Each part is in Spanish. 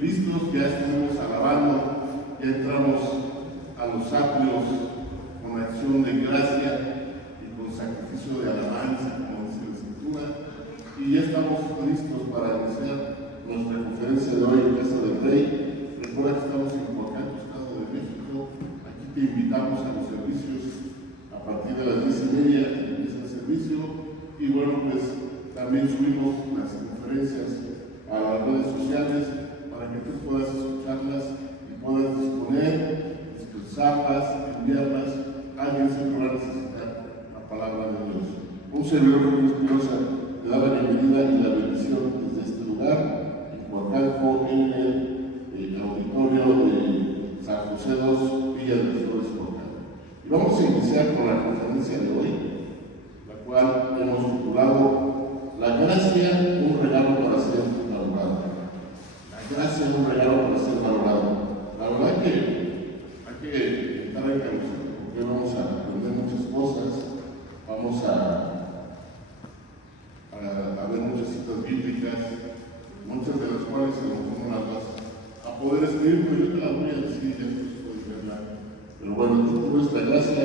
listos, ya estamos alabando, ya entramos a los atrios con acción de gracia y con sacrificio de alabanza, como dice la Escritura, y ya estamos listos para iniciar nuestra conferencia de hoy en Casa del Rey. Recuerda que estamos en Coacalco, Estado de México. Aquí te invitamos a los servicios a partir de las 10:30 que empieza el servicio, y bueno, pues también subimos las conferencias a las redes sociales para que tú puedas escucharlas y puedas disponer, expresarlas, enviarlas a alguien que va a necesitar la palabra de Dios. Un servidor de Dios Espinosa le da la bienvenida y la bendición desde este lugar, en Coacalco, en el auditorio de San José II, Villa de las Flores, Coacalco. Y vamos a iniciar con la conferencia de hoy, la cual hemos titulado La gracia, un regalo para ser valorado. La gracia es un regalo para ser valorado. La verdad es que hay que estar en cabeza, porque vamos a aprender muchas cosas, vamos a ver muchas citas bíblicas, muchas de las cuales a lo mejor no las vas a poder escribir, pero yo te las voy a decir, ya después puedes verla. Pero bueno, nuestra gracia,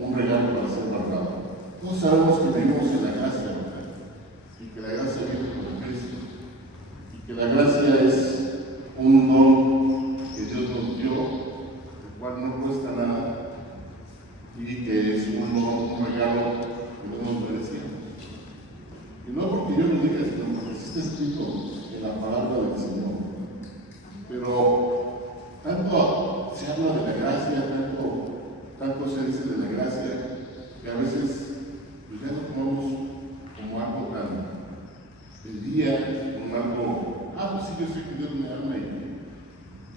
un regalo para ser valorado. Todos sabemos que vivimos en la gracia, ¿verdad? Y que la gracia viene con Cristo, y que la gracia es un don que Dios nos dio, el cual no cuesta nada, y que es un regalo que no nos merecíamos. Y no porque yo lo diga, sino porque está escrito en la palabra del Señor. Pero tanto se habla de la gracia, tanto se dice de la gracia, que a veces pues ya lo tomamos como algo tan del día, como algo, pues sí, yo sé que Dios me ama y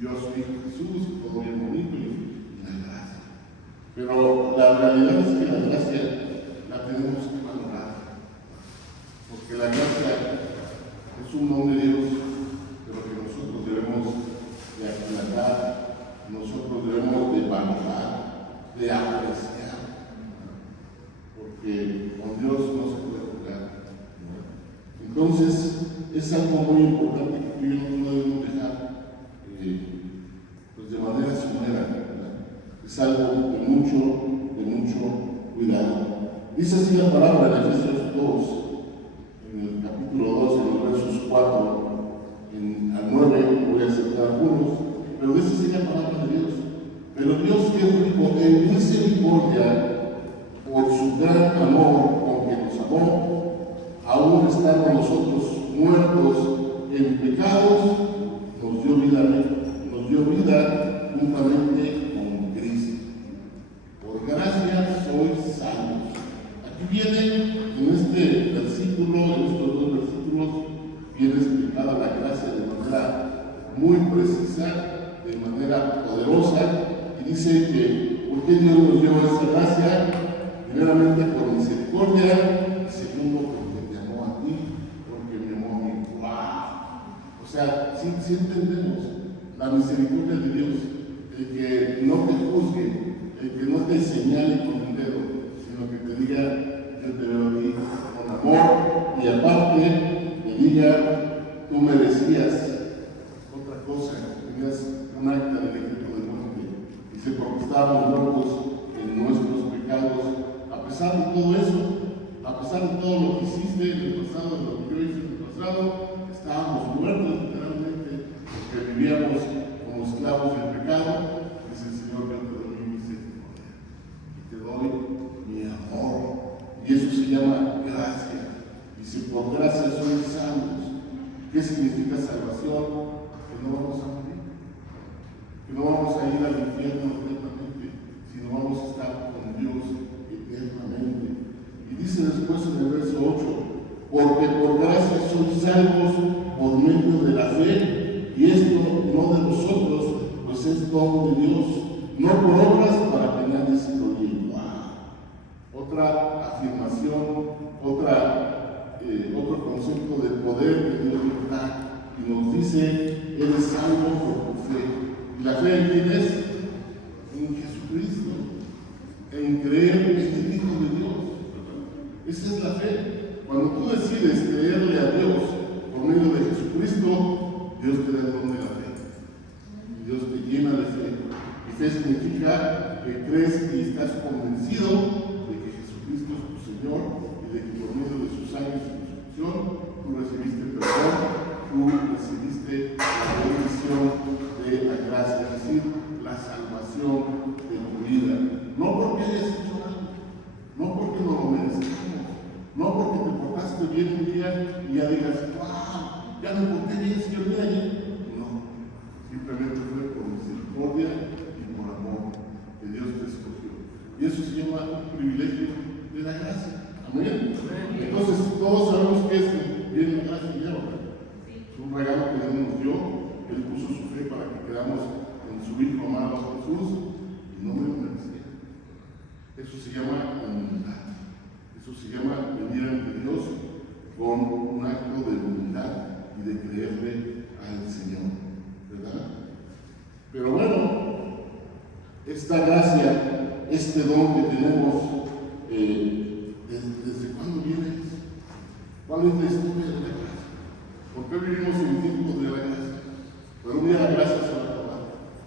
Dios su Hijo Jesús, y todo bien bonito, y la gracia. Pero la realidad es que la gracia la tenemos que valorar, porque la gracia es un don de Dios, pero que nosotros debemos de aclarar, nosotros debemos de valorar, de apreciar, porque con Dios no se puede jugar, ¿no? Entonces es algo muy importante que tú y yo no debemos dejar pues de manera somera, ¿verdad? Es algo de mucho cuidado. Dice así la palabra en Efesios 2, en el capítulo 2, en los versos 4 al 9, voy a citar algunos, pero dice así la palabra de Dios. Pero Dios, que es rico en misericordia, por su gran amor con que nos amó, aún estando nosotros muertos en pecados, nos dio vida juntamente con Cristo. Por gracia sois salvos. Aquí viene, en este versículo, en estos dos versículos, viene explicada la gracia de manera muy precisa, de manera poderosa, y dice que, ¿por qué Dios nos dio esa gracia? Primeramente por misericordia, y segundo porque te amó a ti, porque me amó a mí. ¡Wow! O sea, si entendemos la misericordia de Dios, el que no te juzgue, el que no te señale con un dedo, sino que te diga, yo te veo a ti con amor, y aparte te diga, tú merecías otra cosa, tenías un acta de decreto de muerte. Dice, porque estábamos muertos en nuestros pecados. A pesar de todo eso, a pesar de todo lo que hiciste en el pasado, de lo que yo hice en el pasado, estábamos muertos literalmente, porque vivíamos como esclavos del pecado. Dice el Señor, yo te doy mi misericordia y te doy mi amor. Y eso se llama gracia. Dice, por gracia sois salvos. ¿Qué significa salvación? Que no vamos a morir, que no vamos a ir al infierno eternamente, sino vamos a estar con Dios eternamente. Y dice después en el verso 8, porque por gracia sois salvos por medio de la fe, y esto no de vosotros, pues es don de Dios, no por obras para que nadie se gloríe. ¡Wow! Otra afirmación, otro concepto de poder que Dios nos da, y nos dice, eres salvo por tu fe. ¿Y la fe en quién es? En Jesucristo, en creer en el Hijo de Dios. Esa es la fe. Cuando tú decides creerle a Dios por medio de Jesucristo, Dios te da el don de la fe. Fe significa que crees y estás convencido de que Jesucristo es tu Señor y de que por medio de sus años de resurrección tú recibiste perdón, tú recibiste la bendición de la gracia, es decir, la salvación de tu vida. No porque hayas hecho algo, no porque no lo merecemos, no porque te portaste bien un día y ya digas, wow, ya me porté bien, Señor, mira allí. No, simplemente fue por misericordia y por amor que Dios te escogió. Y eso se llama un privilegio de la gracia. Amén. Entonces, todos sabemos que es bien la gracia de Dios. Es un regalo que Dios nos dio. Él puso su fe para que quedamos en su Hijo amado Jesús y no me lo merecía. Eso se llama humildad. Eso se llama venir ante Dios con un acto de humildad y de creerle al Señor, ¿verdad? Pero bueno, esta gracia, este don que tenemos, ¿desde cuándo viene? ¿Cuál es la historia de la gracia? ¿Por qué vivimos en tiempos de la gracia? Pero un día la gracia se va a acabar.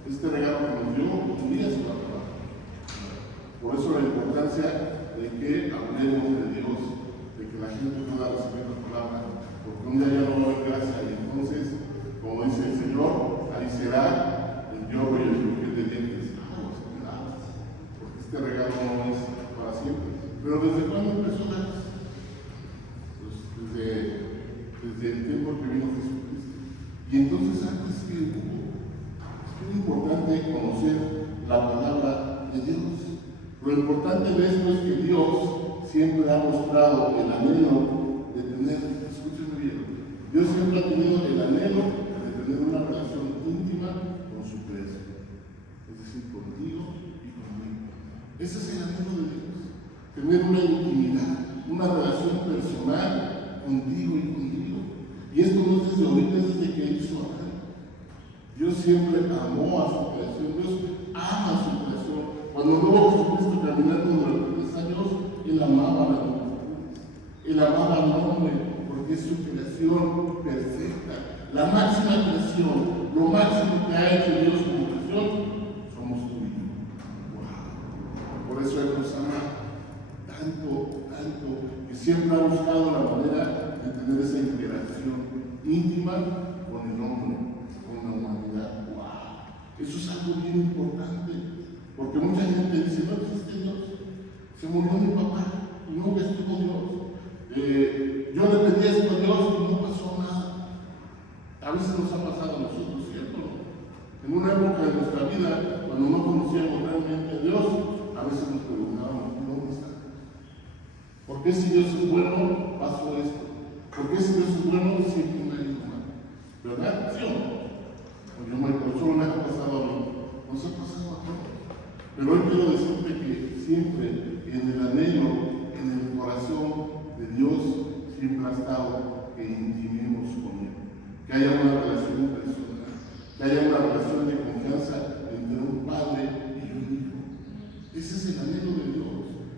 Este regalo que nos dio, un día se va a acabar. Por eso la importancia de que hablemos de Dios, de que la gente pueda recibir la palabra, porque un día ya no va a haber gracia y entonces, como dice el Señor, ahí será el lloro y el crujir de dientes. Porque este regalo no es para siempre. Pero ¿desde cuándo empezó la gracia? Pues desde el tiempo que vino Jesucristo. Y entonces antes que hubo, es muy importante conocer la palabra de Dios. Lo importante de esto es que Dios siempre ha mostrado el anhelo de tener, escúchenme bien, Dios siempre ha tenido el anhelo de tener una relación íntima con su creación, es decir, contigo y conmigo. Ese es el anhelo de Dios, tener una intimidad, una relación personal contigo y conmigo. Y esto no es desde ahorita, es desde que Él hizo a Adán. Dios siempre amó a su creación, Dios ama a su creación. Cuando luego Jesucristo caminando durante 3 años, Él amaba a las multitudes, Él amaba al hombre, porque es su creación perfecta, la máxima creación, lo máximo que ha hecho Dios como creación, somos tú y yo. Wow. Por eso Él nos ama tanto, que siempre ha buscado la manera de tener esa interacción íntima con el hombre, con la humanidad. Wow. Eso es algo bien importante. Porque mucha gente dice, no existe Dios, se murió mi papá y nunca estuvo Dios. Yo le pedí esto a Dios y no pasó nada. A veces nos ha pasado a nosotros, ¿cierto? En una época de nuestra vida, cuando no conocíamos realmente a Dios, a veces nos preguntábamos, ¿dónde está? ¿Por qué si Dios es bueno, pasó esto? ¿Por qué si Dios es bueno, siempre me ha ido mal? ¿Verdad? ¿Sí o no? Pues solo me ha pasado a mí, nos ha pasado a todos. Pero hoy quiero decirte que siempre en el anhelo, en el corazón de Dios, siempre ha estado que intimemos con Él, que haya una relación personal, que haya una relación de confianza entre un padre y un hijo. Ese es el anhelo de Dios.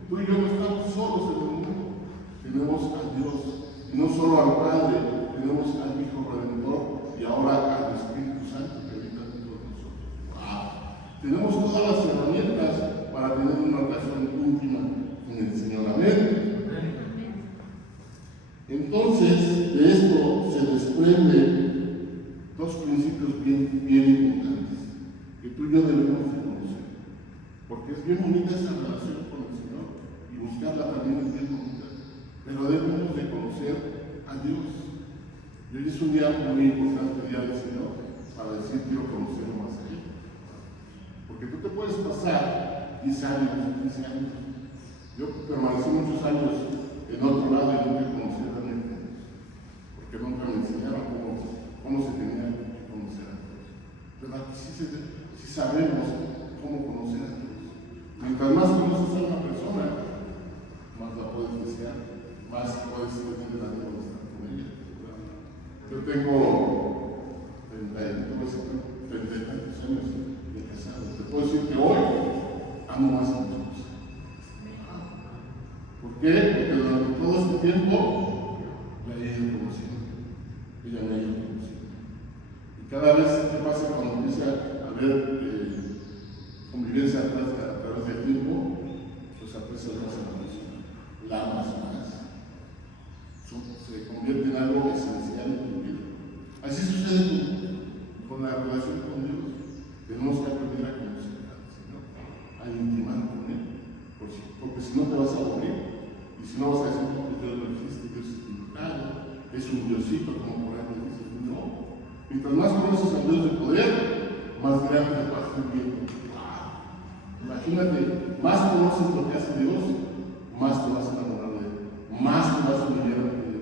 Tú y yo no estamos solos en el mundo, tenemos a Dios, y no solo al Padre, tenemos al Hijo Redentor y ahora al Espíritu Santo que habita dentro de nosotros. ¡Wow! Tenemos todas las herramientas para tener una relación íntima con el Señor. Amén. Entonces, de esto se desprenden 2 principios bien importantes que tú y yo debemos de conocer. Porque es bien bonita esa relación con el Señor y buscarla también es bien bonita. Pero debemos de conocer a Dios. Y hoy es un día muy importante, el día del Señor, para decir quiero conocerlo más a Él. Porque tú te puedes pasar 10 años, 15 años. Yo permanecí muchos años en otro lado y nunca conocí realmente a Dios. Porque nunca me enseñaron cómo se tenía que conocer a Dios. Pero aquí sí sabemos cómo conocer a Dios. Mientras más conoces a una persona, más la puedes desear, más puedes sentir el anhelo de estar con ella. Yo tengo 30 años de casado. Te puedo decir que hoy amo más a mi esposa. ¿Por qué? Porque durante todo este tiempo la he ido conociendo. Ella me ha ido conociendo. Y cada vez que pasa cuando empieza a ver convivencia a través del tiempo, pues aprecias más a la persona, la amas más, se convierte en algo esencial en tu vida. Así sucede con la relación con Dios. Tenemos que aprender a conocer al Señor, a intimar con Él, porque si no te vas a morir, y si no vas a decir que Dios no existe, Dios es limitado, es un Diosito, como por ahí dices, no. Mientras más conoces al Dios de poder, más grande te vas viviendo. Imagínate, más conoces lo que hace Dios, más te vas a enamorar de Él, más te vas a unir a Él,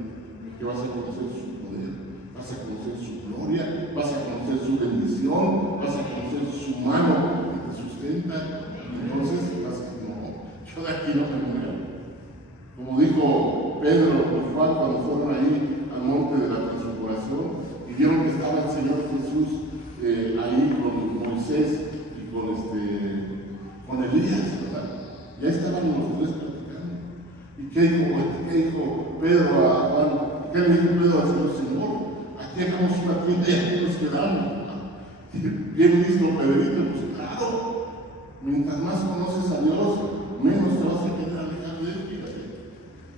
que vas a conocer su poder, vas a conocer su gloria, vas a conocer su bendición, vas a conocer su mano que te sustenta. Entonces vas a decir, no, yo de aquí no me muero. Como dijo Pedro y Juan cuando fueron ahí al monte de la transfiguración y vieron que estaba el Señor Jesús ahí con Moisés y con Elías, ¿verdad? Ya estaban los tres platicando. ¿Y qué dijo Pedro a Juan? ¿Qué le dijo Pedro al Señor? Aquí hagamos una tienda y aquí nos quedamos. Bien listo, Pedrito, pues claro. Mientras más conoces a Dios, menos te vas a querer alejar de Él, fíjate.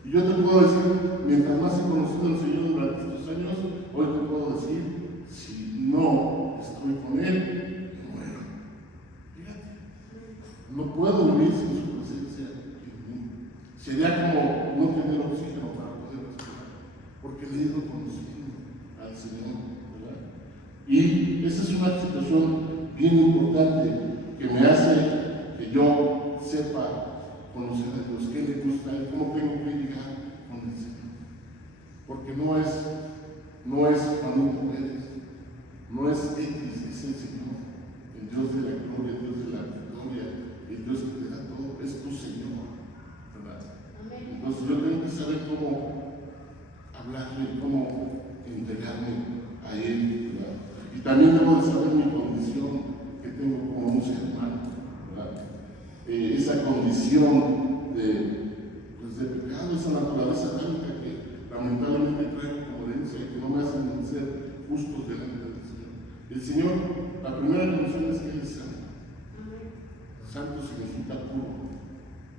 Y yo te puedo decir, mientras más he conocido al Señor durante estos años, hoy te puedo decir, si no estoy con Él, me muero. Fíjate, no puedo vivir sin su presencia en mí. Sería como no tener oxígeno para poder respirar, porque le he ido conociendo al Señor, ¿verdad? Y esa es una situación bien importante que me hace que yo sepa conocer a Dios, qué le gusta y cómo tengo que llegar con el Señor. Porque no es Juanito Pérez, no es X, es el Señor, el Dios de la gloria, el Dios de la victoria, el Dios que te da todo, es tu Señor, ¿verdad? Entonces yo tengo que saber cómo hablarle, cómo entregarme a Él, ¿verdad? Y también debo de saber mi condición que tengo como un ser humano, ¿verdad? Esa condición de pecado, esa naturaleza adámica que lamentablemente traigo como herencia y que no me hacen ser justos delante del Señor. El Señor, la primera condición es que Él es santo. Santo significa puro,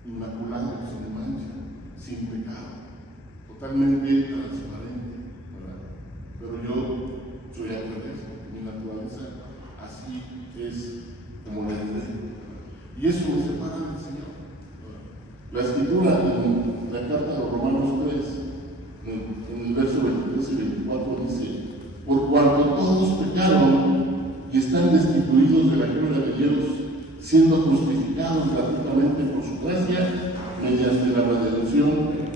inmaculado, sin mancha, sin pecado, totalmente transparente, ¿verdad? Pero yo soy al revés, porque mi naturaleza así es como la de. Y eso me separa del Señor. La Escritura en la carta de los Romanos 3, en el verso 23 y 24 dice: por cuanto todos pecaron y están destituidos de la gloria de Dios, siendo justificados gratuitamente por su gracia, mediante la redención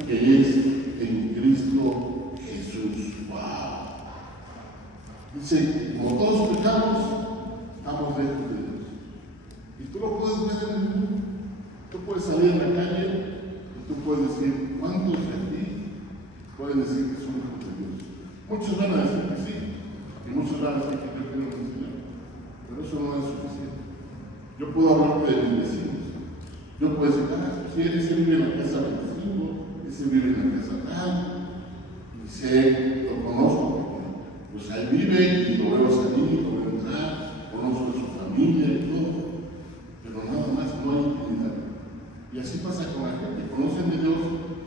que es en Cristo Jesús. ¡Wow! Dice, como todos pecamos, estamos lejos de Dios. Y tú lo puedes ver en el mundo. Tú puedes salir en la calle y tú puedes decir, ¿cuántos de aquí pueden decir que son hijos de Dios? Muchos van a decir que sí, y muchos van a decir que yo creo en el Señor, pero eso no es suficiente. Yo puedo hablarte de mis vecinos. Yo puedo decir, si ese vive en la casa 25, ese vive en la casa tal, y sé, lo conozco, pues ahí vive y lo veo salir, lo veo entrar, conozco a su familia y todo, pero nada más no hay intimidad. Y así pasa con la gente, conocen de Dios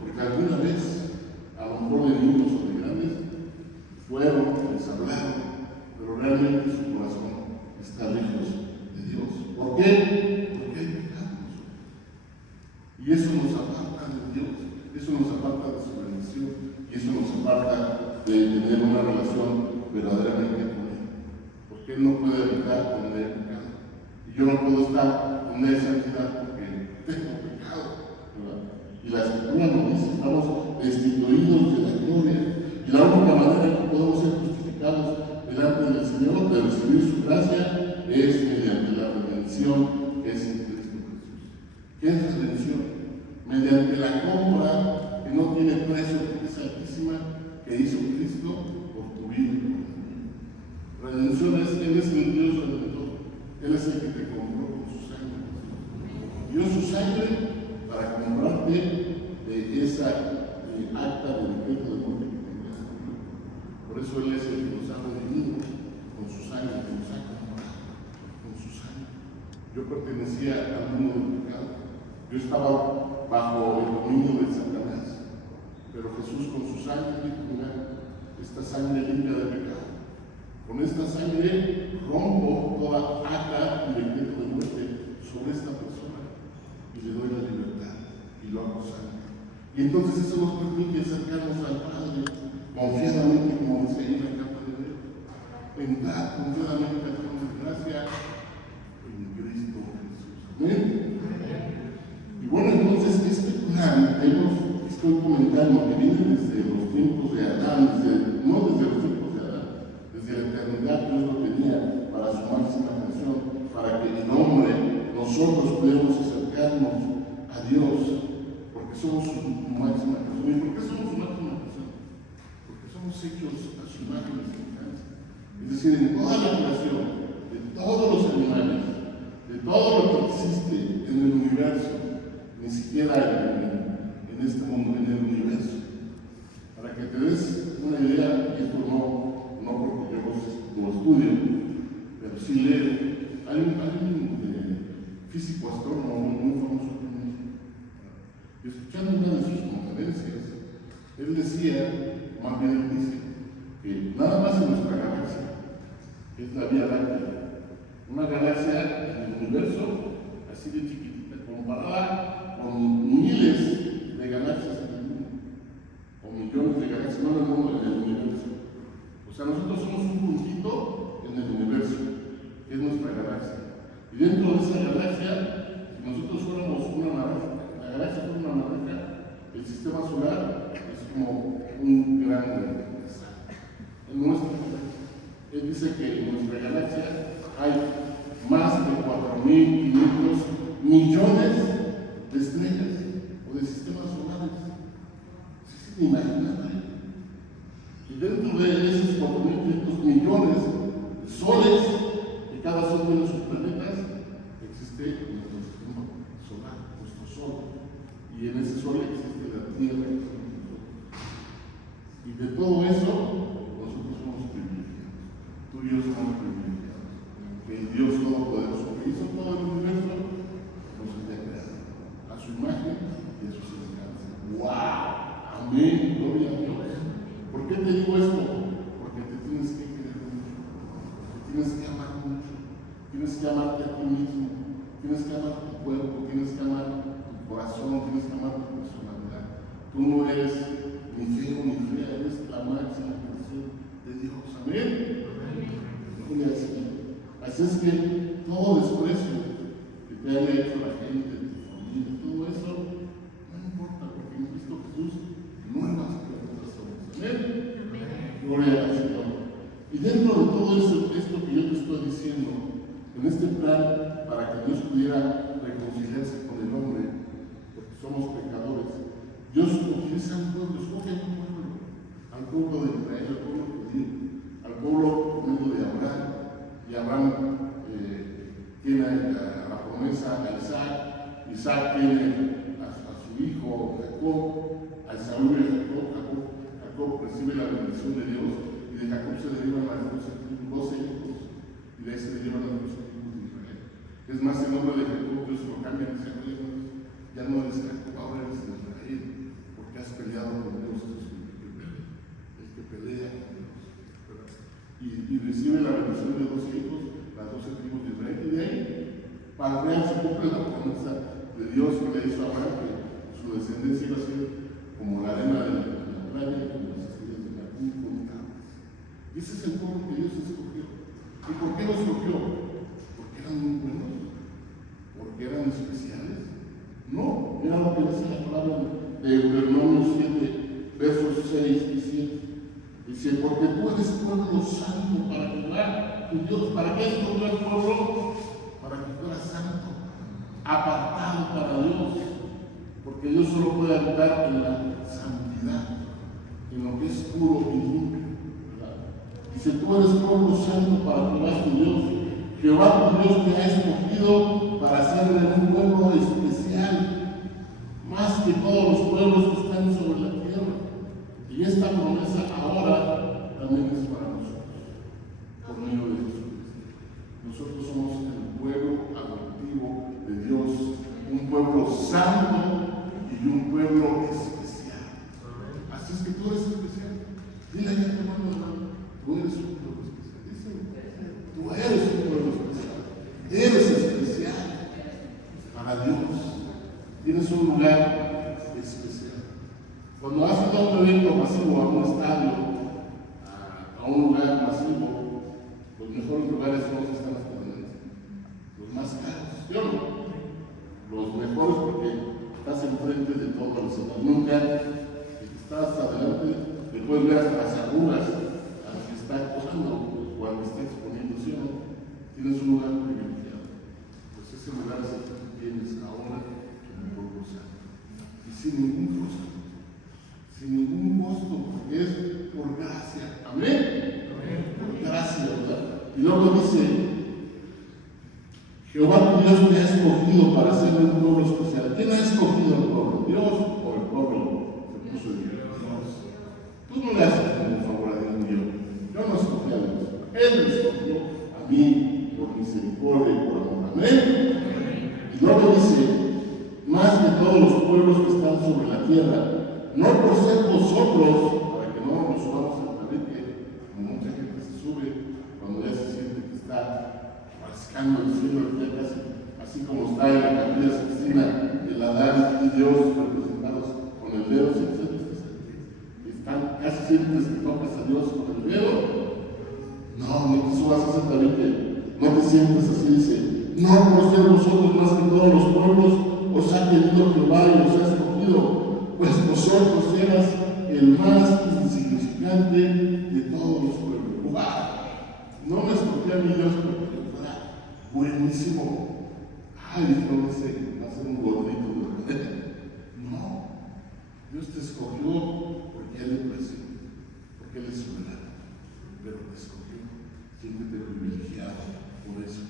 porque alguna vez, a lo mejor de niños o de grandes, fueron, les hablaron, pero realmente su corazón está lejos de Dios. ¿Por qué? Porque hay pecado. Y eso nos aparta de Dios, eso nos aparta de su bendición, y eso nos aparta de tener una relación verdaderamente con Él. Porque Él no puede evitar tener pecado. Y yo no puedo estar con Él santidad porque tengo pecado, ¿verdad? Y la Escritura nos dice, estamos destituidos de la gloria. Y la única manera que podemos ser justificados delante del Señor, de recibir su gracia, es mediante la redención que es en Cristo Jesús. ¿Qué es redención? Mediante la compra que no tiene precio, porque es altísima, que hizo Cristo por tu vida. Redención es, Él es el Dios redentor. Él es el que te compró con su sangre. Dio su sangre para comprarte de esa acta de decreto de muerte que tenías conmigo. Por eso Él es el que nos ha redimido con su sangre, que nos ha comprado con su sangre. Yo pertenecía decía al mundo del pecado. Yo estaba bajo el dominio de Satanás, pero Jesús con su sangre dijo: mira, esta sangre limpia de pecado. Con esta sangre rompo toda acta y decreto de muerte sobre esta persona y le doy la libertad y lo hago santo. Y entonces eso nos permite acercarnos al Padre confiadamente, como dice ahí en la carta de Hebreos. Entrad confiadamente al trono de gracia en Cristo Jesús. Amén. Y bueno, entonces este plan estoy comentando que viene desde los tiempos de Adán, no desde los tiempos de Adán, desde la eternidad. Dios lo tenía para su máxima canción, para que el hombre, nosotros podamos acercarnos a Dios, porque somos su máxima canción. ¿Y por qué somos su máxima canción? Porque somos hechos a su imagen y semejanza. Es decir, en toda la creación, de todos los animales, de todo lo que existe en el universo, ni siquiera en este mundo, en el universo. Para que te des una idea, y esto no porque yo lo estudio, pero sí leo. Hay un físico astrónomo muy famoso en México. Y escuchando una de sus conferencias, él decía, más bien él dice, que nada más en nuestra galaxia, que es la Vía Láctea, una galaxia en el universo, así de chiquitita, comparada con miles de galaxias en el mundo, o millones de galaxias, no en el mundo, en el universo. O sea, nosotros somos un puntito en el universo, que es nuestra galaxia. Y dentro de esa galaxia, si nosotros fuéramos una naranja, la galaxia fuera una naranja, el sistema solar es como un grano de sal. En nuestra galaxia, él dice que en nuestra galaxia hay más de 4.500 millones de estrellas o de sistemas solares. ¿Sí se imaginan? Y dentro de esos 4.500 millones de soles, que cada sol tiene sus planetas, existe nuestro sistema solar, nuestro sol. Y en ese sol existe la Tierra. Y de todo eso, nosotros somos privilegiados. Tú y yo somos privilegiados. Que el Dios Todopoderoso, que hizo todo el universo, nos haya creado a su imagen y a su semejanza. ¡Wow! Amén. Gloria a Dios. ¿Por qué te digo esto? Porque te tienes que querer mucho, te tienes que amar mucho, tienes que amarte a ti mismo, tienes que amar tu cuerpo, tienes que amar tu corazón, tienes que amar tu personalidad. Tú no eres ni feo ni fea, eres la máxima creación de Dios. Amén. Así es que todo desprecio que te haya hecho la gente, tu familia, todo eso, no importa, porque en Cristo Jesús nuevas criaturas somos. Amén. Gloria al Señor. Y dentro de todo esto que yo te estoy diciendo, en este plan para que Dios pudiera reconciliarse con el hombre, porque somos pecadores, Dios utiliza un pueblo, escoge al pueblo de Israel, al pueblo judío, al pueblo por medio de Abraham. Y Abraham tiene la promesa a Isaac, Isaac tiene a su hijo Jacob, a Esaú y a Jacob recibe la bendición de Dios, y de Jacob se derivan las 12 hijos, y de ahí se derivan los 12 hijos de Israel. Es más, el nombre de Jacob Dios lo cambia y dice: ya no eres Jacob, ahora eres de Israel, porque has peleado con Dios. El que pelea con Dios. Y recibe la bendición de 12 hijos, las 12 tribus de Israel, y de ahí, para Real se cumple la promesa de Dios que le hizo a Abraham, que su descendencia iba a ser como la arena de la playa, como las estrellas de la incontables. Y ese es el pueblo que Dios escogió. ¿Y por qué lo escogió? ¿Porque eran muy buenos? ¿Porque eran especiales? No, mira lo que dice la palabra de Deuteronomio 7, versos 6 y 7. Dice: porque tú eres pueblo santo para Jehová, tu Dios. ¿Para qué escogió el pueblo? Para que fuera santo, apartado para Dios. Porque Dios solo puede habitar en la santidad, en lo que es puro y limpio. Dice: tú eres pueblo santo para Jehová tu Dios. Jehová tu Dios te ha escogido para ser un pueblo especial, más que todos los pueblos que están sobre la tierra. Y esta promesa ahora también es para nosotros, por medio de Jesucristo. Nosotros somos el pueblo adoptivo de pueblo especial. Tú eres un pueblo especial. Eres especial para Dios. Tienes un lugar especial. Cuando has ido a un evento masivo, a un estadio, a un lugar masivo, los mejores lugares son los que están hasta adelante. Los más caros. Yo no. Los mejores porque estás enfrente de todos los demás. Nunca estás adelante, le puedes ver hasta las arrugas a las que está actuando o a las que está exponiéndose, ¿no? Tienes un lugar privilegiado. Pues ese lugar es el que tú tienes ahora como pueblo santo. Y sin ningún costo. Sin ningún costo, porque es por gracia. ¿Amén? Por gracia, ¿verdad? Y luego dice, Jehová tu Dios me ha escogido para ser un pueblo especial. ¿Quién ha escogido al pueblo? ¿Dios o el pueblo se puso en Dios? Tú no le haces como favor a Dios. Yo no escogí a Dios. Él me escogió a mí por misericordia y por amor. Amén. Y luego dice, más que todos los pueblos que están sobre la tierra, no por ser vosotros, para que no nos subamos al tabique, como mucha gente se sube cuando ya se siente que está rascando el cielo, así como está en la Capilla Sixtina, el Adán y Dios representados con el dedo, están casi siempre que tocas a Dios con el dedo. No te subas a ese tabique, no te sientes así, dice, no por ser vosotros más que todos los pueblos, os ha querido Jehová y os ha escogido, pues vosotros eras el más insignificante de todos los pueblos. ¡Wow! No me escogí a mi Dios porque yo fuera buenísimo. Ay, no sé, va a ser un gordito. No, Dios te escogió porque Él es presente, porque Él es soberano, pero te escogió. Siéntete privilegiado por eso,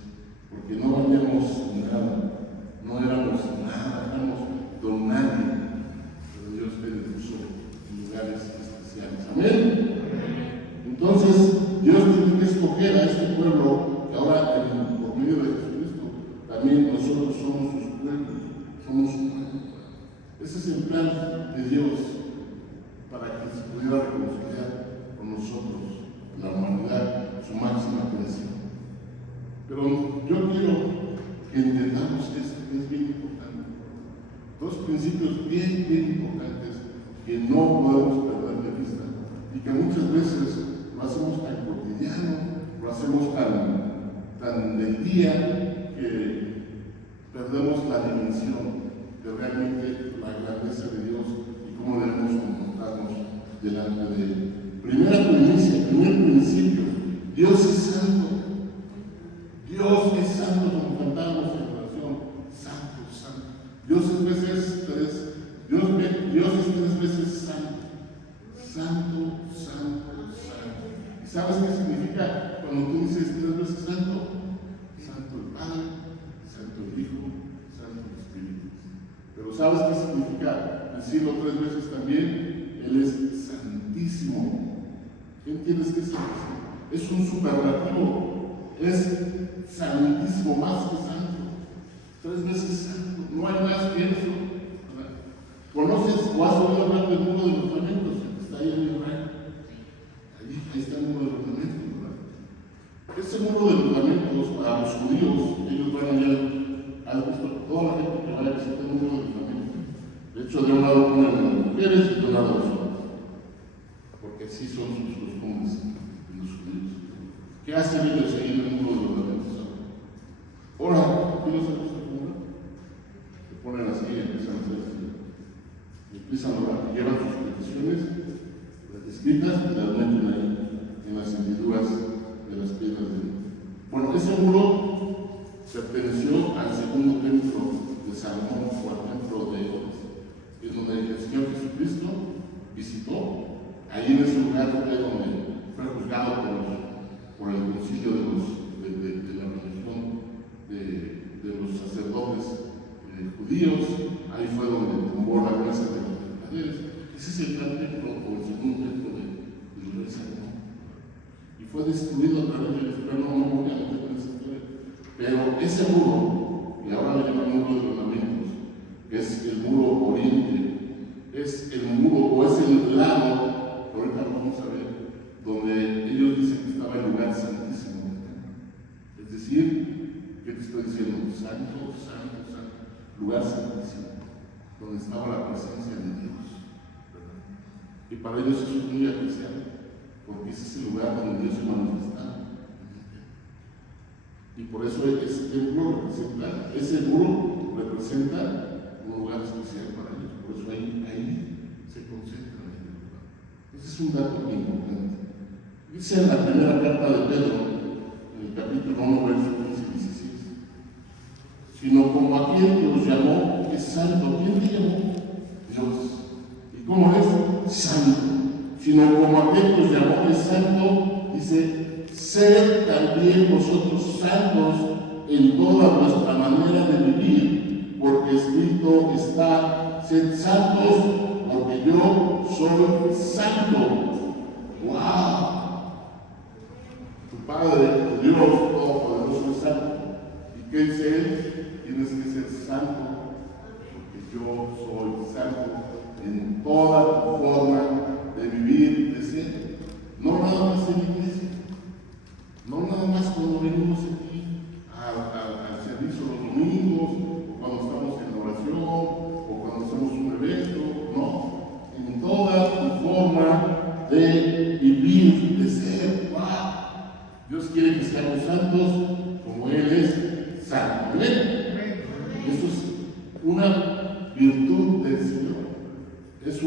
porque no valíamos nada, no éramos nada, éramos don nadie, pero Dios te puso en lugares especiales. Amén. Entonces, Dios tiene que escoger a este pueblo que ahora, por medio de Jesucristo, también nosotros somos sus pueblos, somos su pueblo. Ese es el plan de Dios para que se pudiera reconciliar con nosotros, la humanidad, su máxima creación. Pero yo quiero que entendamos esto, que es bien importante. Dos principios bien importantes que no podemos perder de vista y que muchas veces lo hacemos tan cotidiano, lo hacemos tan del día que perdemos la dimensión de realmente la grandeza de Dios y cómo debemos comportarnos delante de Él. Primer principio, Dios es santo. Dios es santo, como cantábamos en oración, santo, santo. Dios es tres veces santo. Santo, santo, santo. ¿Y sabes qué significa cuando tú dices tres veces santo? Santo el Padre, santo el Hijo, santo el Espíritu. Pero ¿sabes qué significa decirlo tres veces también? Él es santísimo. ¿Qué entiendes que es santísimo? Es un superlativo. Es santísimo, más que santo. Tres veces santo. No hay más que eso. ¿Conoces o has oído hablar del muro de los lamentos? Está ahí en Israel. Ahí está el muro de los lamentos, ¿verdad? Ese muro de los lamentos, para los judíos, ellos van allá, has visto toda la gente que va a visitar el muro de los lamentos. De hecho, de un lado ponen a las mujeres y de un lado a los hombres. Porque así son sus costumbres de los judíos. ¿Qué hacen ellos ahí en el muro de los lamentos? Ahora, ¿qué les gusta el muro? Se ponen así y empiezan a hacer así. Empiezan a orar, llevan sus peticiones, las escritas y las meten ahí en las hendiduras de las piedras de Dios. Bueno, ese muro perteneció al segundo templo de Salomón o al templo de Herodes, es donde el Señor Jesucristo visitó. Ahí en ese lugar fue donde fue juzgado por el concilio de la religión de los sacerdotes judíos. Ahí fue donde tumbó la mesa de los mercaderes. Ese es el gran templo o el segundo templo del rey Salomón. Y fue destruido a través del infierno. No voy a meter en esa historia. Pero ese muro, y ahora le llaman muro de los lamentos, que es el muro oriente, es el muro o es el lado, ahorita lo vamos a ver, donde ellos dicen que estaba el santo, santo, santo, lugar santísimo, donde estaba la presencia de Dios, ¿verdad? Y para ellos eso es muy especial, porque ese es el lugar donde Dios se manifestaba. Y por eso ese templo representa, ese muro representa un lugar especial para ellos, por eso ahí se concentran en el lugar. Ese es un dato muy importante. Dice en la primera carta de Pedro, en el capítulo 1, versos 15 y 16, sino como aquel que os llamó es santo. ¿Quién te llamó? Dios. ¿Y cómo es? Santo. Sino como aquel que os llamó es santo, dice, sed también vosotros santos en toda vuestra manera de vivir, porque escrito está, sed santos, porque yo soy santo. ¡Wow! Tu Padre, tu Dios Todopoderoso es santo. ¿Y qué dice Él? Tienes que ser santo, porque yo soy santo en toda tu forma de vivir, de ser. No nada más en la iglesia, no nada más cuando venimos aquí al servicio los domingos, o cuando estamos en oración, o cuando hacemos un evento, no, en toda tu forma de vivir, de ser. ¡Wow! Dios quiere que seamos santos como Él es santo. ¿Ven? Eso es una virtud del Señor, es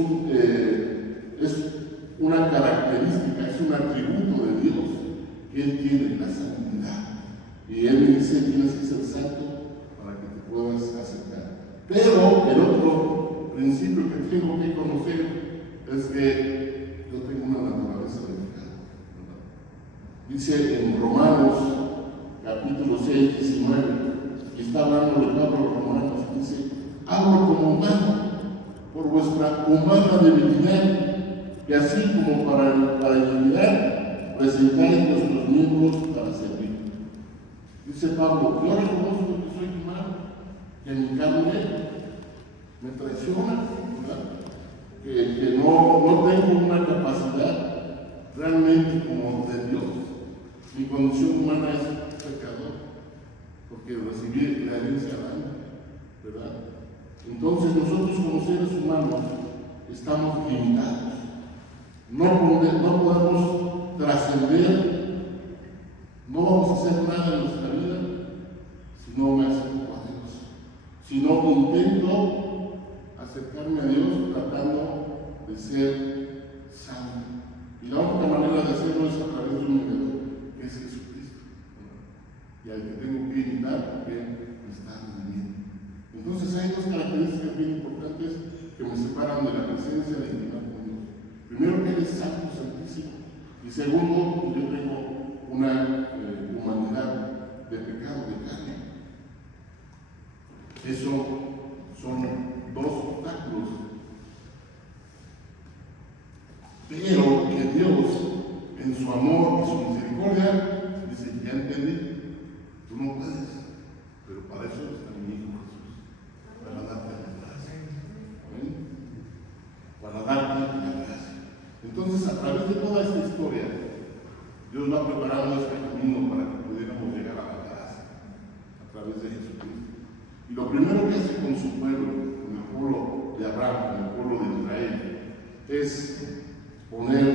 una característica, es un atributo de Dios que Él tiene, la santidad. Y Él me dice, tienes que ser santo para que te puedas acercar. Pero el otro principio que tengo que conocer es que yo tengo una naturaleza de pecado, ¿verdad? Dice en Romanos capítulo 6, 19, y está hablando de Pablo a los romanos, dice, hablo como humano, por vuestra humana debilidad, que así como para iniquidad, presentáis vuestros miembros para servir. Dice Pablo, yo reconozco que soy humano, que mi carne me traiciona, ¿verdad? Que no tengo una capacidad realmente como de Dios. Mi condición humana es pecador, porque recibí la herencia de Adán, ¿verdad? Entonces nosotros como seres humanos estamos limitados. No podemos trascender, no vamos a hacer nada en nuestra vida si no me acerco a Dios, si no intento acercarme a Dios tratando de ser santo. Y la única manera de hacerlo es a través de un mediador, que es Jesucristo, y al que tengo que imitar porque me está viviendo. Entonces hay dos características bien importantes que me separan de la presencia de intimidad con Dios. Primero, que Él es santo, santísimo, y segundo, yo tengo una humanidad de pecado, de carne. Eso son dos obstáculos, pero que Dios, en su amor y su misericordia, dice, ya entendí, tú no puedes, pero para eso está mi Hijo Jesús, para darte la gracia. ¿Ven? Para darte la gracia. Entonces, a través de toda esta historia, Dios va preparando este camino para que pudiéramos llegar a la gracia, a través de Jesucristo. Y lo primero que hace con su pueblo, con el pueblo de Abraham, con el pueblo de Israel, es poner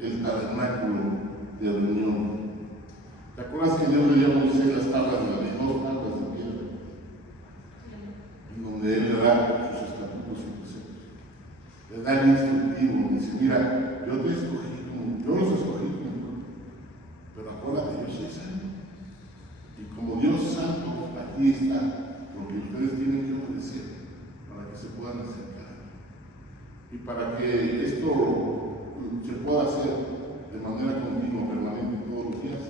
el tabernáculo de reunión. ¿Te acuerdas que Dios le dio a Moisés las tablas de la ley, 2 tablas de piedra? En donde Él le da sus estatutos y preceptos. Le da el instructivo, dice, mira, yo te escogí, yo los escogí como tú, pero acuérdate, yo soy santo. Y como Dios santo, aquí está lo que ustedes tienen que obedecer para que se puedan acercar. Y para que esto se pueda hacer de manera continua, permanente, todos los días,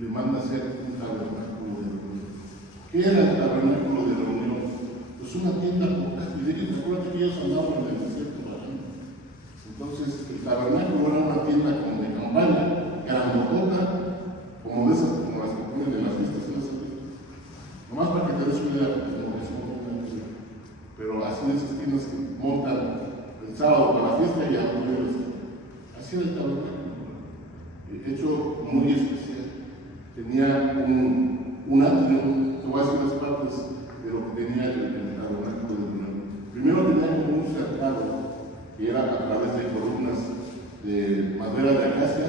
le manda hacer un tabernáculo de reunión. ¿Qué era el tabernáculo de reunión? Pues una tienda portátil. Recuerda que ellos andaban en el desierto, ¿verdad? Entonces, el tabernáculo era una tienda como de campaña, grandotota, como de esas, como las que ponen en las fiestas, en las fiestas. Nomás para que te des una idea, pero así de esas tiendas que montan el sábado para la fiesta y a los domingos. Así era el tabernáculo, hecho muy especial. Tenía un atrio te voy a decir las partes de lo que tenía el tabernáculo de Reunión. Primero tenía como un cercado que era a través de columnas de madera de acacia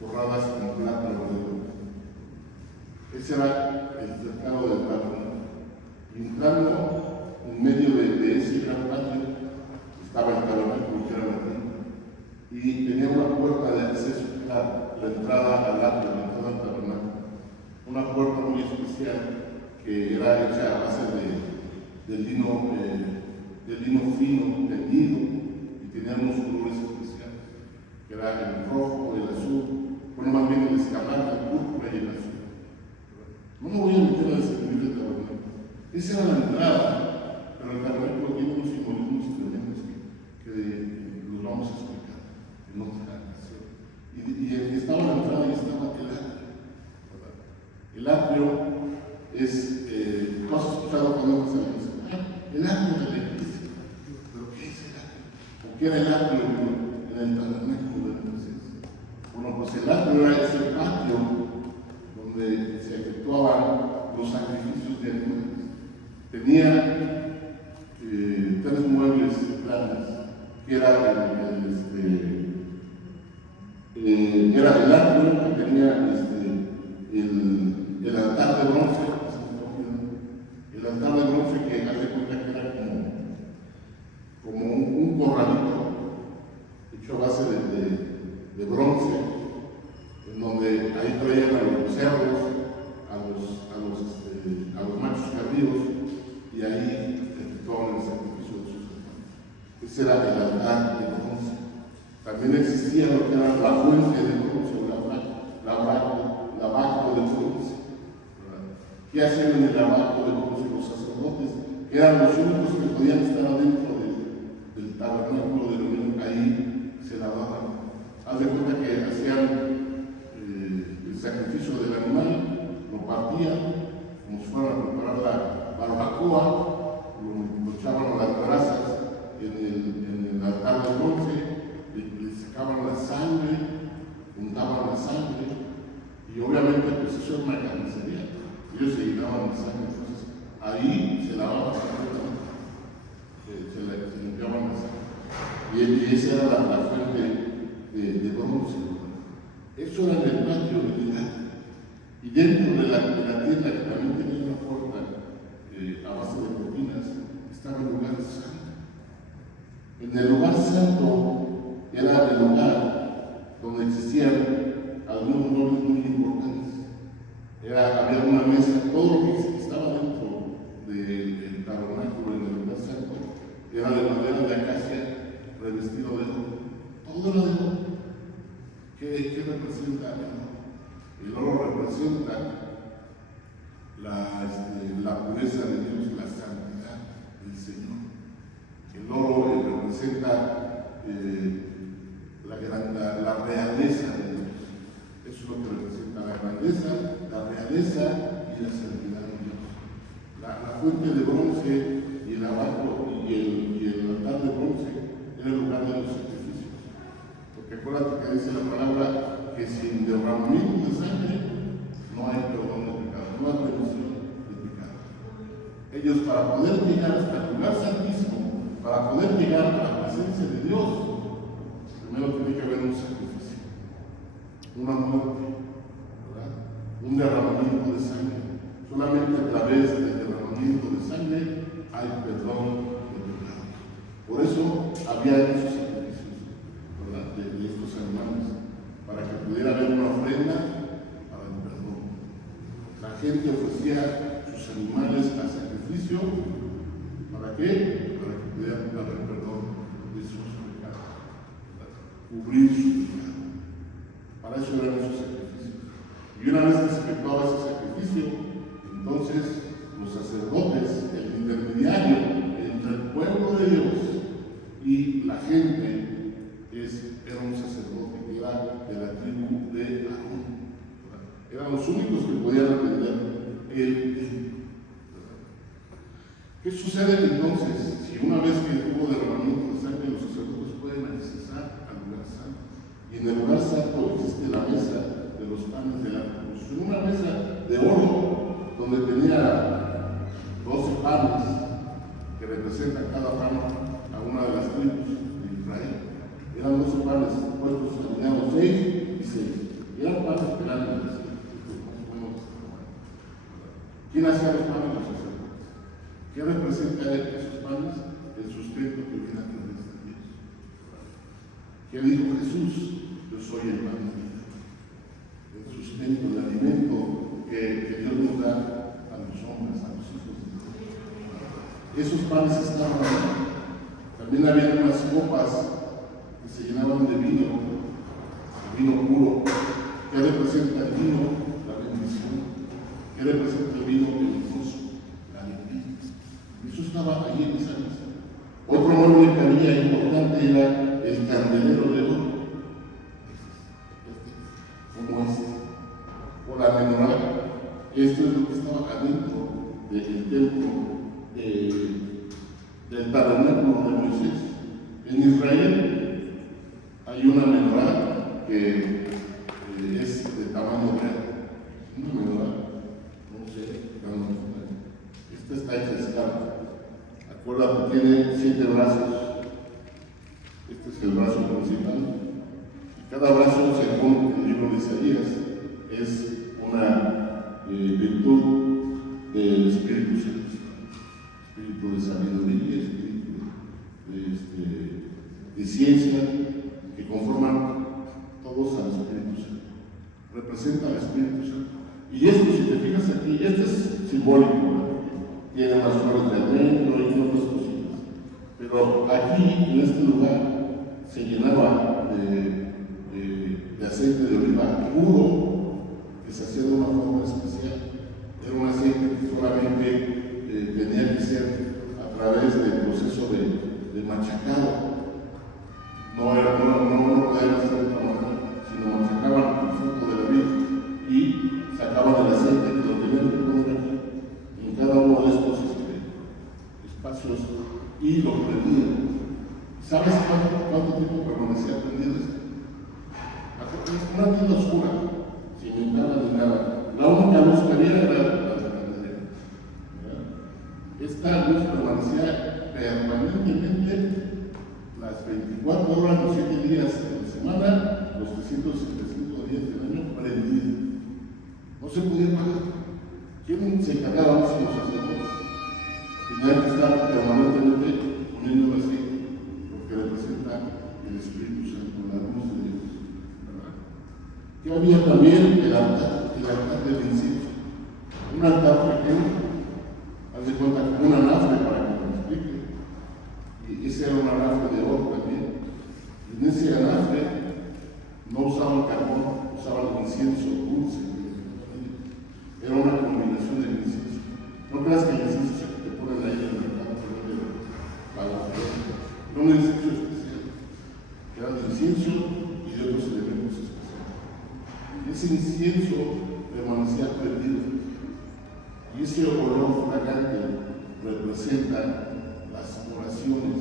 forradas con plata alrededor. Ese era el cercado del tabernáculo. Y entrando en medio de ese gran patio estaba el tabernáculo, que era la tienda, y tenía una puerta de acceso, que era la entrada al atrio, la entrada al tabernáculo. Una puerta muy especial que era hecha a base de lino fino, tendido, y tenía unos colores especiales, que era el rojo, el azul, bueno, más bien el escarlata, el púrpura y el azul. No me voy a meter a describir el tabernáculo. Esa era la entrada, pero el tabernáculo tiene unos simbolismos tremendos que los vamos a explicar en otra ocasión. Y estaba la entrada y estaba el atrio. El atrio es, tú has escuchado cuando vas a la iglesia, el atrio de la iglesia. ¿Pero qué es el atrio? ¿O qué era el atrio en el tabernáculo de Moisés? Bueno, pues el atrio era ese patio donde se efectuaban los sacrificios de animales. Tenía 3 muebles grandes, que era era el atrio, que tenía el altar de bronce, el altar de bronce que hace cuenta que era como un corralito hecho a base de bronce, en donde ahí traían a los cerdos, a los machos cabríos, y ahí efectuaban el sacrificio de sus hermanos. Ese era el altar de bronce. También existía lo que era la fuente de bronce, o lavacro de bronce. ¿Qué hacían en el lavacro de bronce los sacerdotes? Que eran los únicos que podían estar adentro del tabernáculo de reunión. Ahí se lavaban. Haz de cuenta que hacían el sacrificio del animal, lo partían como si fueran a preparar la barbacoa, lo echaban a las brasas en el altar de bronce, le sacaban la sangre, untaban la sangre, y obviamente pues eso era una carnicería. Ellos se llenaban la sangre, entonces ahí se lavaban se limpiaban la sangre. Y esa era la fuente de bronce. Eso era en el patio del atrio. Y dentro de la tienda, que también tenía una puerta a base de cortinas, estaba el lugar santo. En el lugar santo era el lugar donde existían algunos muebles muy importantes. Había una mesa, todo lo que estaba dentro del tabernáculo en el lugar santo era de madera de acacia revestido de oro. Todo era de oro. ¿Qué representa el oro? El oro representa la pureza de Dios, la santidad del Señor. El oro representa la realeza de Dios. Eso es lo que representa la grandeza, la realeza y la santidad de Dios. La fuente de bronce y el lavacro y el altar de bronce era el lugar de los sacrificios. Porque acuérdate que dice la palabra que sin derramamiento de sangre no hay perdón de pecado, no hay remisión de pecado. Ellos, para poder llegar hasta el lugar santísimo, para poder llegar a la presencia de Dios, primero tiene que haber un sacrificio, una muerte, ¿verdad? Un derramamiento de sangre. Solamente a través del derramamiento de sangre hay perdón de pecado. Por eso había esos sacrificios, ¿verdad? De estos animales, para que pudiera haber una ofrenda para el perdón. La gente ofrecía sus animales a sacrificio, ¿para qué? Para que pudiera haber perdón de sus pecados, ¿verdad? Cubrir su pecado. Para eso eran esos sacrificios. Y una vez que se efectuaba ese sacrificio, entonces los sacerdotes, el intermediario entre el pueblo de Dios y la gente, era un sacerdote que era de la tribu de Aarón. Eran los únicos que podían atender el templo. ¿Qué sucede entonces si una vez que hubo derramamiento de sangre, los sacerdotes pueden accesar al lugar santo? Y en el lugar santo existe la mesa de los panes de la revolución, una mesa de oro donde tenía representa cada pan a una de las tribus de Israel. Eran 12 panes puestos alineados, 6 y 6. Eran panes grandes. ¿Quién hacía los panes? Los sacerdotes. ¿Qué representa esos panes? El sustento que viene a través de Dios. ¿Qué dijo Jesús? Yo soy el pan de vida. El sustento, el alimento que Dios nos da a los hombres, a los hijos de Dios. Esos panes estaban ahí. También había unas copas que se llenaban de vino puro. ¿Qué representa el vino? La bendición. ¿Qué representa el vino venenoso? La alegría. Eso estaba allí en esa mesa. Otro mueble que había importante era el candelero de oro. Como este. O la menorá. Esto es lo que estaba adentro del templo del tabernáculo de Moisés. En Israel hay una menorá que es de tamaño real. Una menorá, no sé, esta está hecha de escala. Acuérdate, tiene 7 brazos. Este es el brazo principal. Y cada brazo, según el libro de Isaías, es una virtud del Espíritu Santo. Espíritu de sabiduría, espíritu de ciencia, que conforman todos al Espíritu Santo. Representa al Espíritu Santo. Y esto, si te fijas aquí, este es simbólico, ¿verdad? Tiene las flores de adentro y otras cositas. Pero aquí, en este lugar, se llenaba de aceite de oliva puro, que se hacía de una forma especial. Era un aceite que solamente tenía que ser a través del proceso de machacado. No podían hacer de otra manera, sino machacaban el fruto de la vid y sacaban el aceite que lo tenían que poner aquí, en cada uno de estos espacios, y lo prendían. ¿Sabes cuánto tiempo permanecía prendido esto? Una tienda oscura, sin ventana ni nada. La única luz que había era la candelera. Esta luz permanecía permanentemente las 24 horas, los 7 días de la semana, los 365 días del año, prendida. No se podía apagar. ¿Quién se encargaba más de los sacerdotes? Tenían que estar permanentemente poniendo el aceite, porque representa el Espíritu Santo, la luz de Dios. ¿Verdad? Que había también el altar del incienso. Un altar pequeño, haz de cuenta como una nafre para que lo explique. Y ese era un anafre de oro también. Y en ese anafre no usaban carbón, usaban incienso dulce. Era una combinación de incienso. No creas que el incienso que te ponen ahí en el mercado era un incienso especial. Era de incienso y de otros elementos especiales. Y ese incienso permanecía prendido. Y ese olor fragante representa las oraciones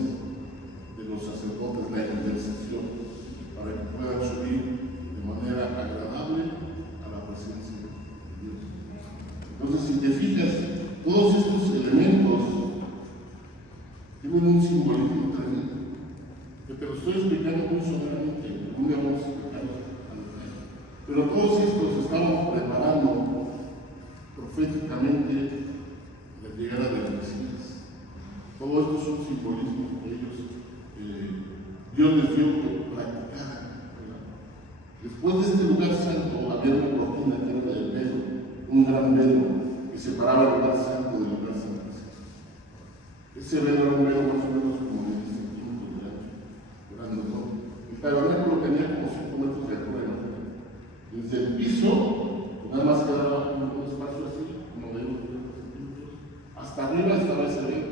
de los sacerdotes, la intercesión, para que puedan subir de manera agradable a la presencia de Dios. Entonces, si te fijas, todos estos elementos tienen un simbolismo tremendo, que te lo estoy explicando muy someramente, algún día vamos a explicarlo a detalle. Pero todos estos estaban preparando proféticamente la llegada del Mesías. Todo esto es un simbolismo que ellos, Dios les dio que practicaran. Después de este lugar santo había una cortina que era de velo, un gran velo que separaba el lugar santo del lugar santísimo. Ese velo era un velo más o menos como de 10 centímetros de ancho, grandote. El tabernáculo tenía como 5 metros de altura. Desde el piso, nada más quedaba un espacio así, como de 2 centímetros. Hasta arriba estaba ese velo.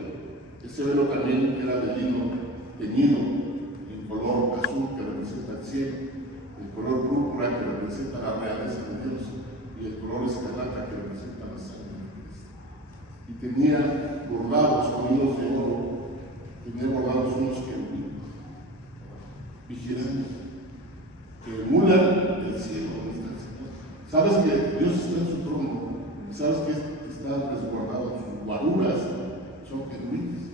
Ese velo también era de lino teñido en color azul, que representa el cielo, el color púrpura, que representa la realeza de Dios, y el color escarlata, que representa la sangre de Cristo. Y tenía bordados con hilos de oro, tenía bordados unos querubines vigilando, que emulan el cielo donde está el Señor. Sabes que Dios está en su trono, y sabes que está resguardado, sus guaruras son querubines.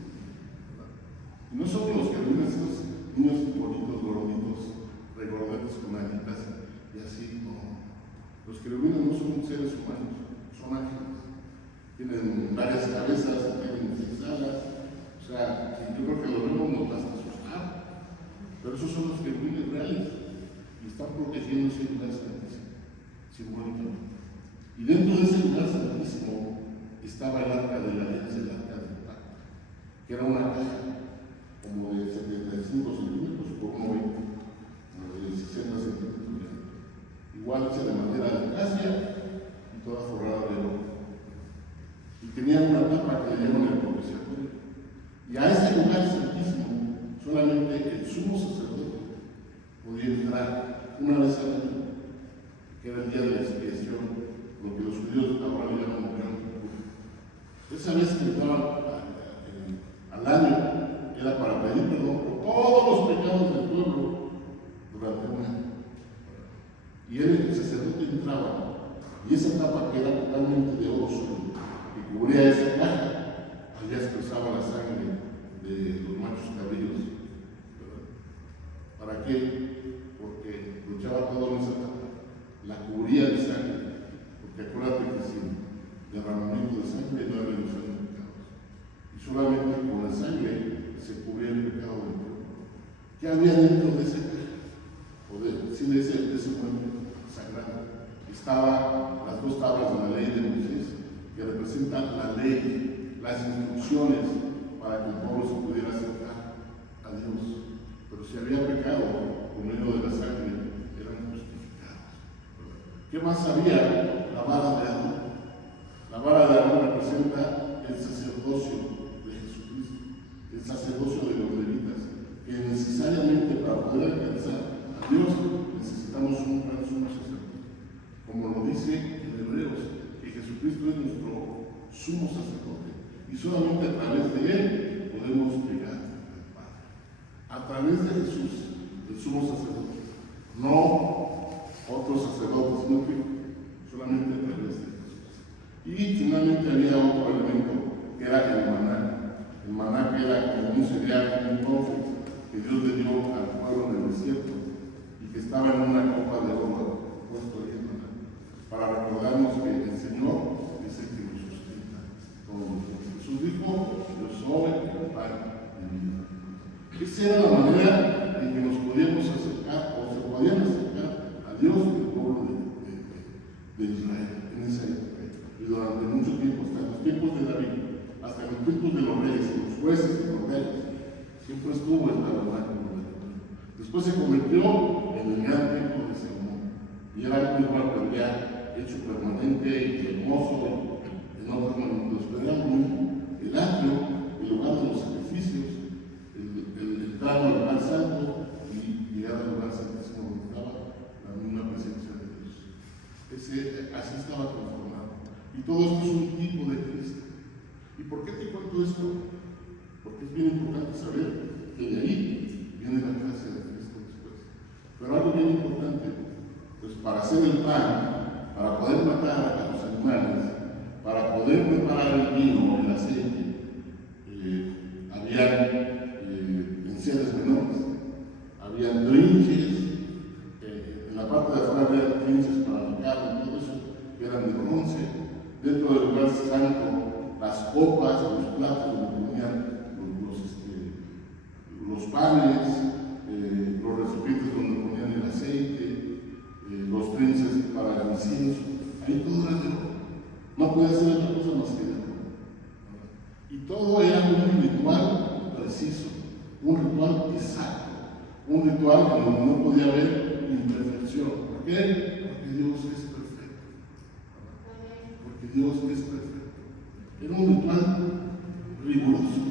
Y no son los querubines estos niños bonitos, gorditos, regordetos con alitas y así, no. Los querubines no son seres humanos, son ángeles. Tienen varias cabezas, tienen 6 alas. O sea, yo creo que lo vemos nos basta asustar. Pero esos son los querubines reales y están protegiendo ese lugar santísimo, simbólicamente. Y dentro de ese lugar santísimo estaba el arca de la alianza, el arca del pacto, que era una caja como de 75 centímetros por 1,20, como de 60 centímetros. Igual hecha de madera de acacia y toda forrada de oro. Y tenía una tapa que le llaman el propiciatorio. Y a ese lugar santísimo solamente el sumo sacerdote podía entrar una vez al año, que era el día de la expiación, lo que los judíos ahora le llaman Yom Kippur. Esa vez que entraban al año era para pedir perdón por todos los pecados del pueblo durante un año. Y el sacerdote entraba, y esa tapa que era totalmente de oro solo, que cubría esa caja, allá expresaba la sangre de los machos cabríos. ¿Para qué? Porque luchaba todo en esa tapa, la cubría de sangre, porque acuérdate que sin derramamiento de sangre no hay reducción de pecados. Y solamente con la sangre se cubría el pecado del pueblo. ¿Qué había dentro de esa caja? O de ese mueble sagrado. Estaban las 2 tablas de la ley de Moisés, que representan la ley, las instrucciones para que el pueblo se pudiera acercar a Dios. Pero si había pecado por medio de la sangre, eran justificados. ¿Qué más había? La vara de Aarón. La vara de Aarón representa el sacerdocio de Jesucristo, el sacerdocio de los levitas, que necesariamente para poder alcanzar a Dios necesitamos un gran sumo sacerdote. Como lo dice en Hebreos, que Jesucristo es nuestro sumo sacerdote y solamente a través de Él podemos llegar al Padre. A través de Jesús, el sumo sacerdote, no otros sacerdotes, sino que solamente a través de Jesús. Y finalmente había otro elemento que era el maná. El maná que era como un cereal, un confit que Dios le dio al pueblo en el desierto y que estaba en una copa de oro puesto ahí en maná, para recordarnos que el Señor es el que nos sustenta todos los días. Jesús dijo: yo soy el pan de vida. Esa era la manera en que nos podíamos acercar, o se podían acercar a Dios del pueblo de Israel en esa época. Y durante mucho tiempo, hasta los tiempos de David, hasta los tiempos de los reyes, de los jueces y los reyes, siempre estuvo el tabernáculo de Dios. Después se convirtió en el gran templo de Salomón. Y era algo igual, pero ya hecho permanente y hermoso en otros momentos. Pero era lo mismo. El atrio, el lugar de los sacrificios, el tramo al lugar santo y llegar al lugar santísimo donde estaba la misma presencia de Dios. Así estaba transformado. Y todo esto es un tipo de Cristo. ¿Y por qué te cuento esto? Porque es bien importante saber que de ahí viene la gracia de Cristo después. Pero algo bien importante, pues para hacer el pan, para poder matar a los animales, para poder preparar el vino, el aceite, había enseres menores, había trinches, en la parte de afuera había trinches para la carne, todo eso, que eran de bronce. Dentro del lugar santo, las copas, los platos donde ponían los panes, los recipientes donde ponían el aceite, los trinches para el incienso, ahí todo era de oro. No podía ser otra cosa más que de oro. Y todo era un ritual preciso, un ritual exacto, un ritual donde no podía haber imperfección. ¿Por qué? Porque Dios es perfecto. Porque Dios es perfecto. Era un ritual riguroso.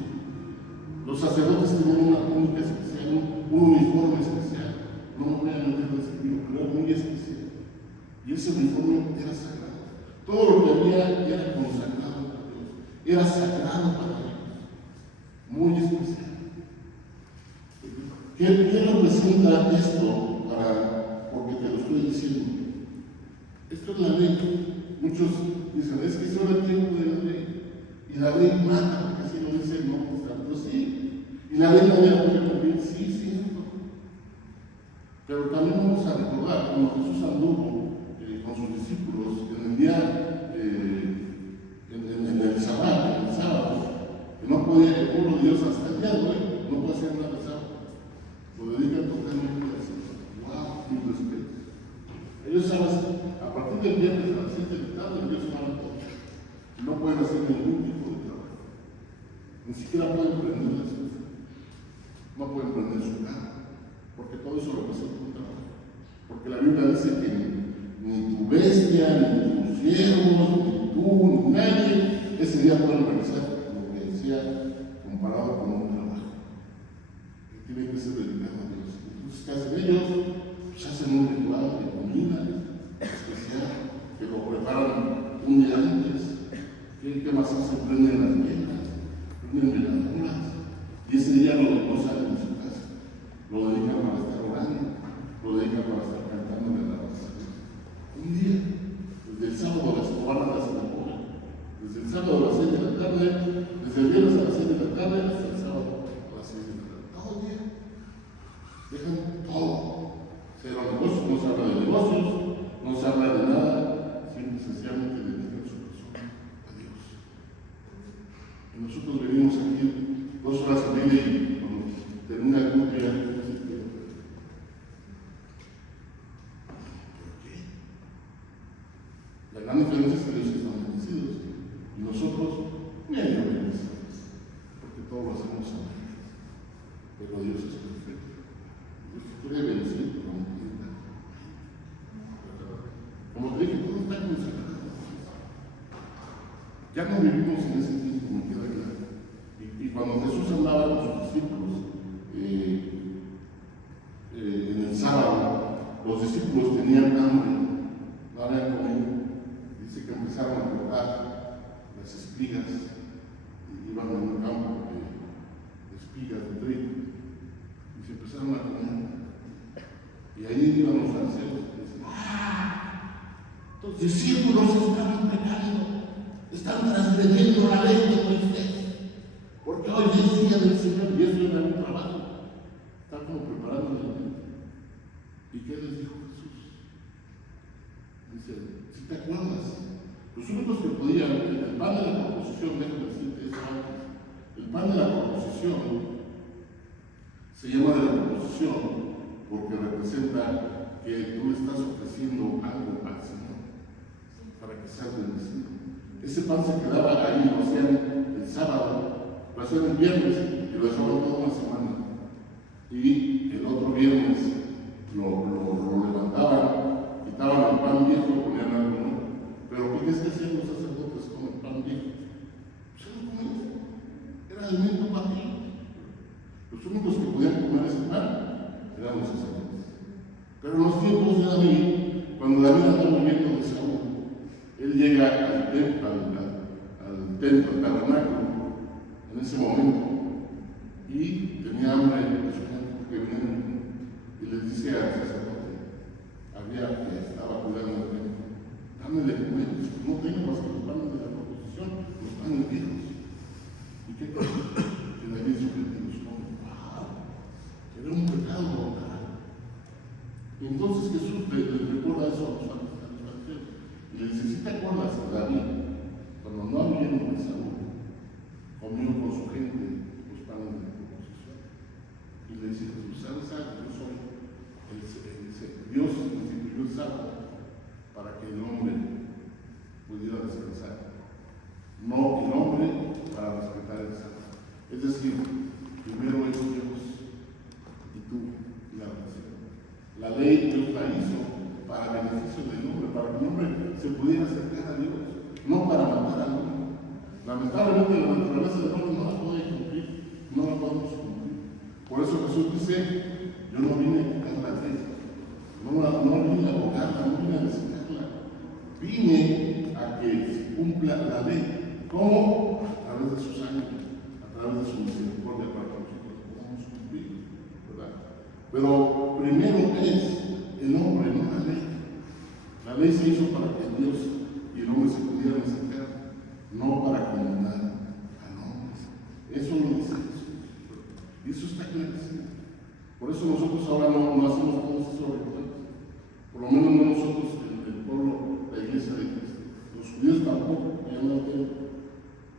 Los sacerdotes tenían una túnica especial, un uniforme especial. No me voy a meter en ese sentido, pero era muy especial. Y ese uniforme era sagrado. Todo lo que había era consagrado para Dios. Era sagrado para Dios. Muy especial. ¿Qué representa esto? Porque te lo estoy diciendo. Esto es la ley. Muchos dicen, es que eso era el tiempo de la ley. Y la ley mata, porque así lo dice el Nuevo Testamento. Sí. Y Y la ley también puede cumplir, sí, cierto. Pero también vamos a recordar cuando Jesús anduvo con sus discípulos en el día, en el sábado, que no podía, el pueblo de Dios hasta el día de hoy no puede hacer nada de sábado. Lo dedican totalmente a eso. ¡Wow! ¡Qué respeto! Ellos saben, a partir del viernes a las 7 de la tarde, ellos saben todo. No pueden hacer ningún tipo de trabajo. Ni siquiera pueden prender las cosas. No pueden prender su carro, porque todo eso representa un trabajo. Porque la Biblia dice que ni tu bestia, ni tus siervos, ni tú, ni nadie, ese día pueden realizar lo que decía comparado con un trabajo. Que tiene que ser dedicado a Dios. Entonces, ¿qué hacen ellos? Pues hacen un ritual de comida especial, que lo preparan un día antes. ¿Qué más hacen? Prenden las velas, prenden veladoras, y ese día no salen de su casa. Lo dedican para estar orando, lo dedican para estar cantando en la oración. Un día, desde el sábado van a la sinagoga, desde el sábado a las 6 de la tarde, desde el viernes a las 6 de la tarde hasta el sábado a las 6 de la tarde. Todo el día. Dejan todo. Cero negocios, no se habla de negocios, no se habla de nada, simple y sencillamente dedican su persona a Dios. Y nosotros venimos aquí 2 horas y media y cuando termina el culto ya no se queda. ¿Por qué? La gran diferencia es que ellos están bendecidos y nosotros medio bendecidos, porque todo lo hacemos a medias. Pero Dios es perfecto. Dios te quiere bendecir como quiera. Como te dije, todo está consagrado. Ya no vivimos en ese tiempo, me queda claro. Y cuando Jesús andaba con sus discípulos en el sábado, los discípulos tenían hambre, no habían comido. Dice que empezaron a cortar las espigas, y iban en un campo de espigas de trigo, y se empezaron a comer. Y ahí iban los fariseos y decían: ¡ah! Los discípulos estaban pecando, están transgrediendo la ley de Moisés. Porque hoy es día del Señor y eso era un trabajo. Están como preparando la mente. ¿Y qué les dijo Jesús? Dice: si te acuerdas, los únicos que podían, el pan de la proposición, déjame decirte eso antes, el pan de la proposición se llama de la proposición porque representa que tú le estás ofreciendo algo al Señor para que seas bendecido. Ese pan se quedaba ahí, lo hacían el sábado, lo hacían el viernes y lo dejaban toda una semana. Y el otro viernes lo levantaban, quitaban el pan viejo y ponían algo nuevo. Pero ¿qué es que hacían los sacerdotes con el pan viejo? Se lo comían. Era alimento para ti. Los únicos que podían comer ese pan eran los sacerdotes. Pero en los tiempos de David, cuando David andaba huyendo de Saúl, él llega al templo, al tabernáculo, en ese momento, y tenía hambre porque venían, y les dice al sacerdote, que estaba cuidando del templo: dame de comer, no tengo más que los panes de la proposición, los panes viejos. ¿Y qué tal? Que David su gente los come. ¡Wow! Era un pecado mortal. Y entonces Jesús le recuerda eso a los fariseos. Y le dice: si te acuerdas de David, cuando no había de Saúl, comió con su gente los panes de la proposición. Y le dice Jesús: ¿sabes algo? Yo soy Dios instituyó el sábado para que el hombre pudiera descansar, no el hombre para respetar el sábado. Es decir, primero es Dios y tú y la oración. La ley Dios la hizo para beneficio del hombre, para que el hombre se pudiera acercar a Dios, no para matar al hombre. Lamentablemente la naturaleza del hombre no la puede cumplir, no la podemos cumplir. Por eso Jesús dice: yo no vine a quitar la ley, no vine a abogarla, no vine a desecharla, vine a que se cumpla la ley. ¿Cómo? A través de su sangre, a través de su misericordia, para que nosotros podamos cumplir, ¿verdad? Pero primero es el hombre, no la ley. La ley se hizo para que Dios y el hombre se pudieran acercar, no para condenar al hombre. Eso lo dice Jesús. Y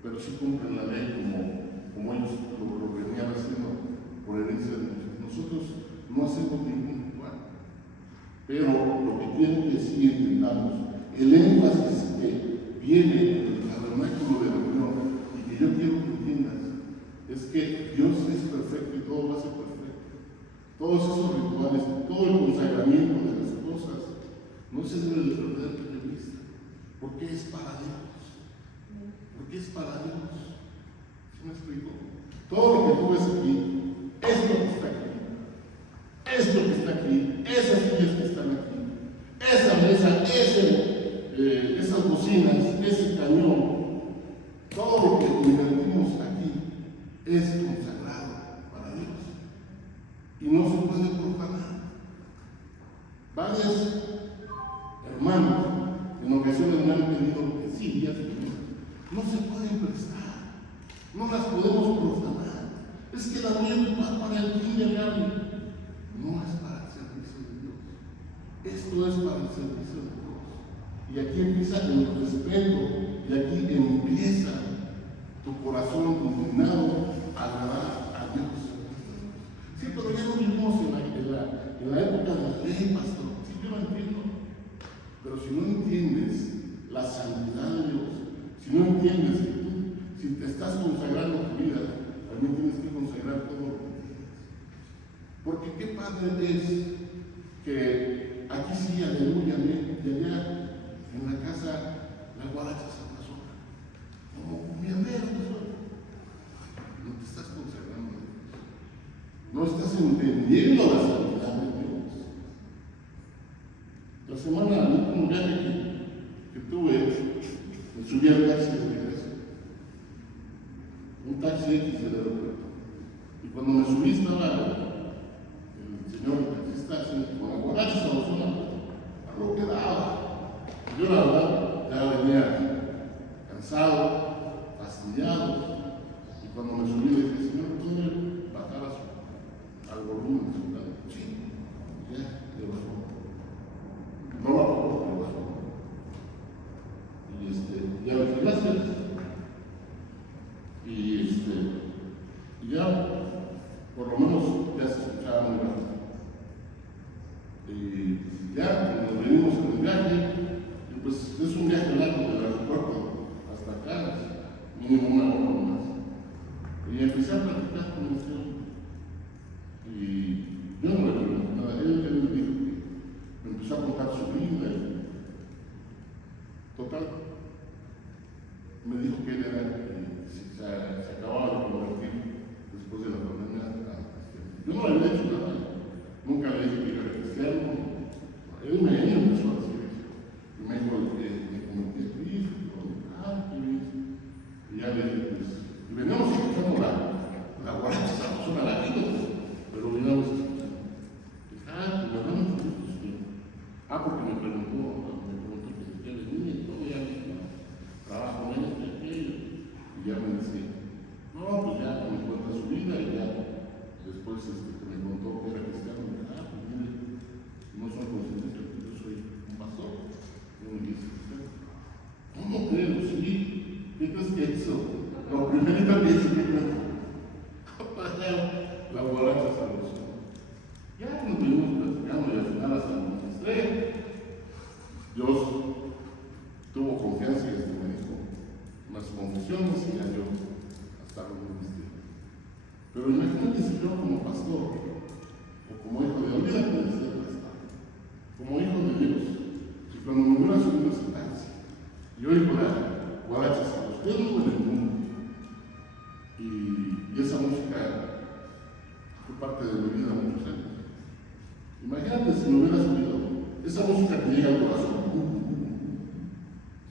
pero sí cumplen la ley como ellos lo venían haciendo por herencia de nosotros. No hacemos ningún ritual, pero lo que quiero que sí entendamos, el énfasis que viene del tabernáculo de la unión y que yo quiero que entiendas, es que Dios es perfecto y todo va a ser perfecto. Todos esos rituales, todo el consagramiento de las cosas, no se debe de perder de vista, porque es para Dios. Porque es para Dios. ¿Sí me explico? Todo lo que tú ves aquí, es lo que está aquí. Esto que está aquí, esas sillas que están aquí, esa mesa, esas bocinas, ese cañón, todo lo que invertimos aquí es consagrado para Dios y no se puede profanar. Varios hermanos en ocasiones me han pedido que sillas no se pueden prestar, no las podemos profanar. Es que la miel va para el fin de real. No es para el servicio de Dios. Esto es para el servicio de Dios. Y aquí empieza el respeto, y aquí empieza tu corazón inclinado a agradar a Dios. Sí, pero ya no vivimos en la época de la ley, pastor. Sí, yo lo entiendo. Pero si no entiendes la santidad de Dios, si no entiendes que tú, si te estás consagrando tu vida, también tienes que consagrar todo lo que tienes. Porque qué padre es que aquí sí, aleluya, y allá en la casa la guaracha Santa Sola, como miandero que soy. No te estás consagrando a Dios. No estás entendiendo la santidad de Dios. La semana, el último viaje que tuve, me subí al taxi de regreso. Un taxi X del aeropuerto. Y cuando me subí estaba el señor taxista con la guaracha sabrosona, a lo que daba. Yo la verdad ya venía cansado, fastidiado. Y cuando me subí le dije, señor, ¿puede bajar al volumen de su carro? Sí, ya, le bajó. No la bajó, le bajó. Y ya le dije, gracias. Y ya, por lo menos, ya se escuchaba muy bajo. Y ya, nos venimos en el viaje, y pues es un viaje largo del aeropuerto hasta acá, mínimo una hora o más. Y empecé a platicar con el señor. Y yo no le pregunté nada, él me dijo que me empezó a contar su vida. Total, me dijo que él era, se acababa de convertir después de la pandemia a cristiano. Yo no le había dicho nada, nunca le dije que era cristiano. Él me empezó a decir eso. Y me dijo que me convertí a Cristo, qué bien. Y ya le dije, pues, y veníamos escuchando la guaracha sabrosona, la quito, pero veníamos escuchando. Dije, pues me hablamos de Cristo, señor. Porque me preguntó que qué venía y todo, ya me dijo, trabajo en esto y aquello. Y ya me decía, no, pues ya me cuenta su vida y ya después que me contó que era cristiano, me dijo, pues mire, no son conscientes de que yo soy un pastor, una iglesia cristiana. ¿Cómo creo? Sí. ¿Qué crees que hizo? Lo primerito que hizo, ¿qué crees? La guaracha sabrosona. Ya nos vimos platicando y al final hasta me mostré. Dios tuvo confianza y me dijo unas confesiones y ya yo hasta lo ministerio. Pero imagínate si yo como pastor o como hijo de Dios, olvídate de ser pastor, como hijo de Dios, si cuando me hubiera subido ese taxi y oigo la guaracha sabrosona, yo vivo en el mundo y esa música fue parte de mi vida muchos años. Imagínate si me hubiera subido esa música que llega al corazón.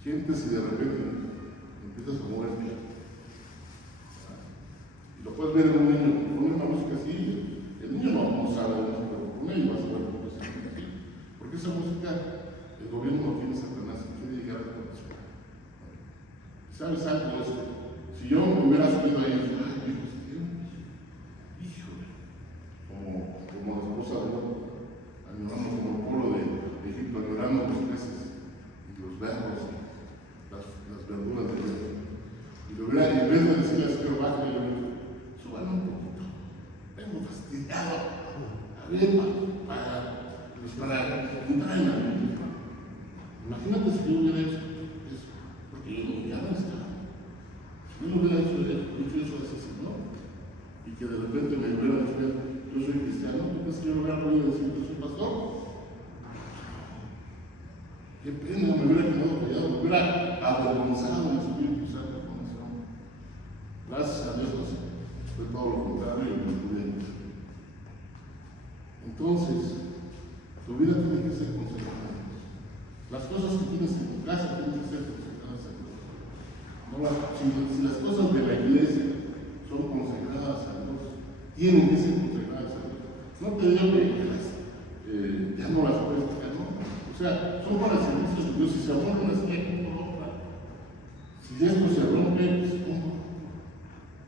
Sientes y de repente empiezas a moverte. Y lo puedes ver en un niño, poner una música así, el niño no sabe de música, pero con él vas a ver cómo se siente así. Porque esa música, el gobierno no tiene Satanás, quiere llegar al corazón. ¿Sabes algo de esto? Si yo me hubiera subido ahí, híjole, como la esposa de Lot, añorando como el pueblo de Egipto, añorando los peces y los berros y las verduras de Dios. Y lo hubiera vez de decirle al Señor, baja, yo le digo, súbale un poquito, vengo fastidiado, a ver, para entrar en la Biblia. Imagínate si yo hubiera hecho eso, porque yo ya no estaba. Si yo no hubiera hecho eso a ese Señor, y que de repente me hubiera dicho, yo soy cristiano, ¿tú crees que yo me hubiera podido decir que soy pastor? Qué pena, me hubiera quedado callado, me hubiera avergonzado el Espíritu Santo con eso. Gracias a Dios, fue todo lo contrario y me pude. Entonces, tu vida tiene que ser consagrada a Dios. Las cosas que tienes en tu casa tienen que ser consagradas a Dios. Si las cosas de la iglesia son consagradas a Dios, tienen que ser consagradas a Dios. No te digo que ya no las puedes tocar, ¿no? O sea, son para el servicio de Dios. Si se rompe una silla, compro otra. Si esto se rompe, pues compro.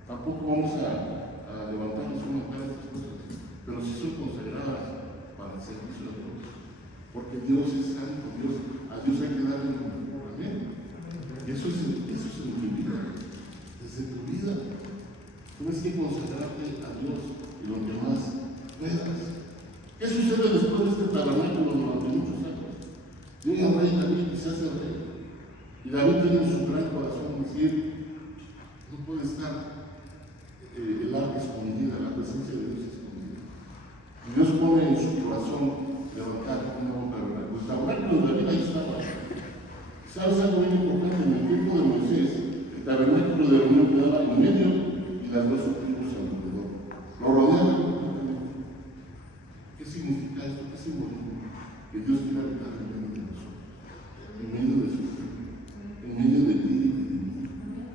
Tampoco vamos a levantarnos una cara de estas cosas, pero si son consagradas para el servicio de Dios. Porque Dios es santo, a Dios hay que darle lo mejor. Amén. Y eso es en tu vida. Desde tu vida. Tienes que consagrarte a Dios y lo que más puedas. ¿Qué sucede después de este tabernáculo durante muchos años? Llega el rey David y se hace rey. Y David tiene en su gran corazón decir, no puede estar el arca escondida, la presencia de Dios escondida. Y Dios pone en su corazón levantar un nuevo tabernáculo. El tabernáculo de David ahí estaba. ¿Sabes algo muy importante? En el tiempo de Moisés, el tabernáculo de reunión quedaba en medio y las dos tribus alrededor. Lo rodeaban. ¿Qué significa esto? ¿Qué simboliza? Que Dios quiere habitar en medio de nosotros, en medio de su pueblo, en medio de ti y de mí.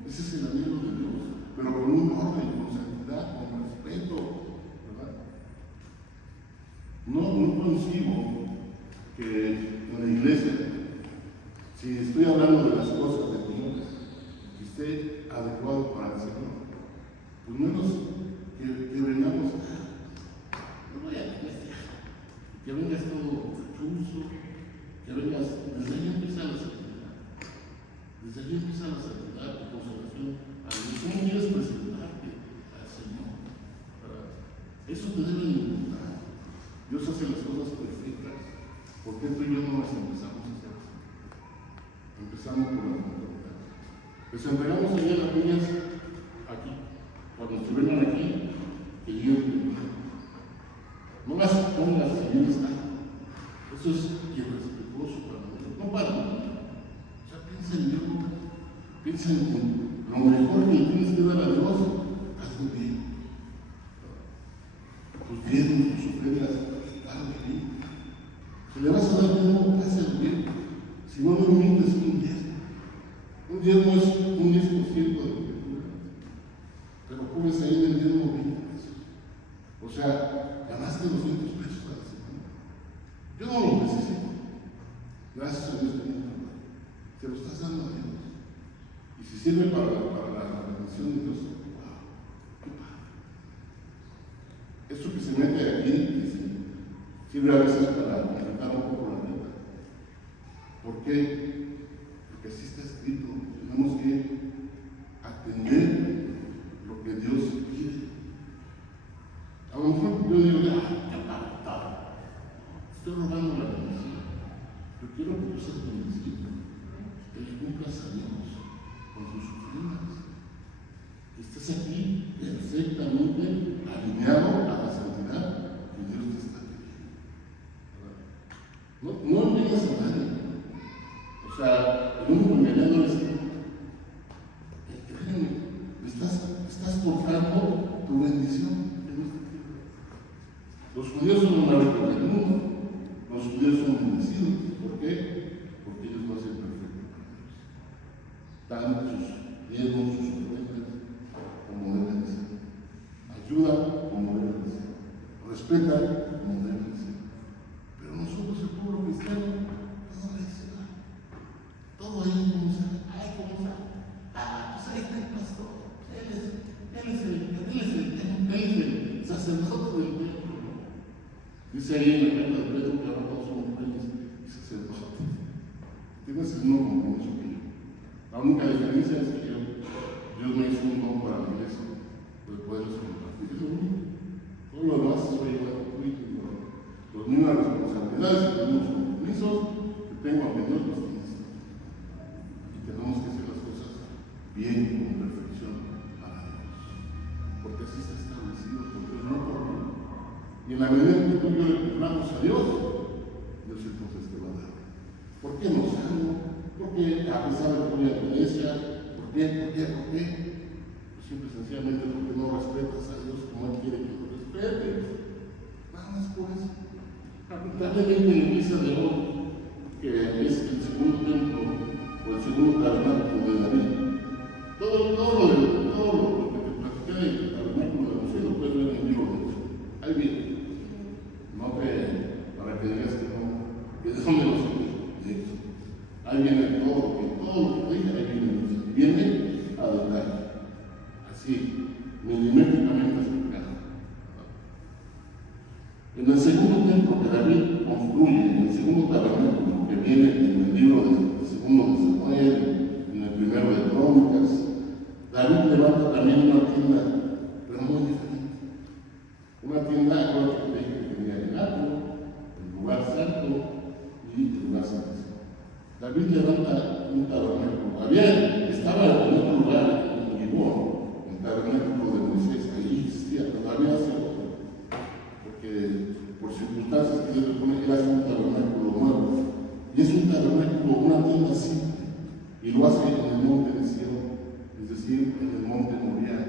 Ese es el anhelo de Dios, pero con un orden, con santidad, con respeto, ¿verdad? No concibo que en la iglesia, si estoy hablando de las cosas de Dios, que esté adecuado para el Señor, pues menos que vengamos, no voy a la iglesia, que vengas todo chuzo, que vengas, desde ahí empieza la santidad, desde ahí empieza la santidad, tu consagración a Dios. ¿Cómo quieres presentarte al Señor? Eso te debe importar. Dios hace las cosas perfectas, ¿por qué tú y yo no las empezamos a hacer? Empezamos por las autoridades. Les entregamos allá las niñas aquí. Cuando estuvieron aquí, que lleguen. No las pongas si bien están. Eso es irrespetuoso para nosotros. No para nosotros. O sea, piensa en Dios. Piensa en lo mejor que le tienes que dar a Dios. Hazlo bien. Tus diezmos, tus ofrendas, hazlo bien. Si le vas a dar dinero, hazlo bien. Si no, no mientes un diezmo. Un diezmo es un 10% de lo que tú ganas. Pero pones ahí en el diezmo 20 pesos. O sea, ganaste 200 pesos a la semana. Yo no lo necesito. Gracias a Dios tengo trabajo. Te lo estás dando a Dios. Y si sirve para la bendición de Dios, wow, qué padre. Esto que se mete aquí sirve a veces para complicar un poco la vida. ¿Por qué? Porque así está escrito. Tenemos que atender lo que Dios quiere. A lo mejor yo digo, ya para, estoy robando la bendición. Yo quiero que tú seas bendecido, que le cumplas a Dios con tus ofrendas, que estés aquí perfectamente alineado a la santidad que Dios te está pidiendo. No engañes a nadie. O sea, el único engañado es que estás cortando tu bendición. Los judíos son una vergüenza del mundo. Los judíos son bendecidos. ¿Por qué? Porque ellos lo hacen perfecto para Dios. Dan sus diezmos, sus ofrendas, como deben de ser. Ayuda como deben de ser. Respeta como deben de ser. Pero nosotros, el pueblo cristiano, todo le dice, todo ahí como sabe. Ay, ¿cómo sabe? Pues ahí está el pastor. Él es el sacerdote del templo. Dice ahí en la carta de Pedro que ahora todos somos reyes y sacerdotes. Tienes el mismo compromiso que yo. La única diferencia es que yo Dios me hizo un don para la iglesia, pues poderlos compartir. Es lo único. Todo lo demás soy igual que tú y los mismas responsabilidades y los mismos compromisos que tengo ante Dios los tienes. Y tenemos que hacer las cosas bien y con perfección para Dios. Porque así está establecido por Dios, no por mí. Y en la medida en que tú y yo le cumplamos a Dios, Dios entonces te va a dar. ¿Por qué no sano? ¿Por qué a pesar de que voy a la iglesia? ¿Por qué? Pues simple y sencillamente porque no respetas a Dios como Él quiere que lo respetes. Nada más por eso. Lamentablemente la iglesia de hoy, que es el segundo templo o el segundo tabernáculo de David, todo lo que te platicé del tabernáculo de David lo puedes ver en el libro de Dios. Ahí viene. No para que digas que no, que de dónde lo sabes. Ahí viene todo lo que dije, ahí viene a detalle. Así, milimétricamente explicado. En el segundo templo que David construye, en el segundo tabernáculo que viene en el libro de segundo de Samuel, en el primero de Crónicas, David levanta también una tienda, pero muy diferente. Una tienda que tenía el atrio, el lugar santo y el lugar santísimo. David levanta un tabernáculo. Estaba en otro lugar, en Gibón, el tabernáculo de Moisés, ahí existía, pero David hace otro. Porque por circunstancias que Dios le pone, él hace un tabernáculo nuevo. Y es un tabernáculo, una tienda simple. Y lo hace en el monte de Sión, es decir, en el monte Moriah,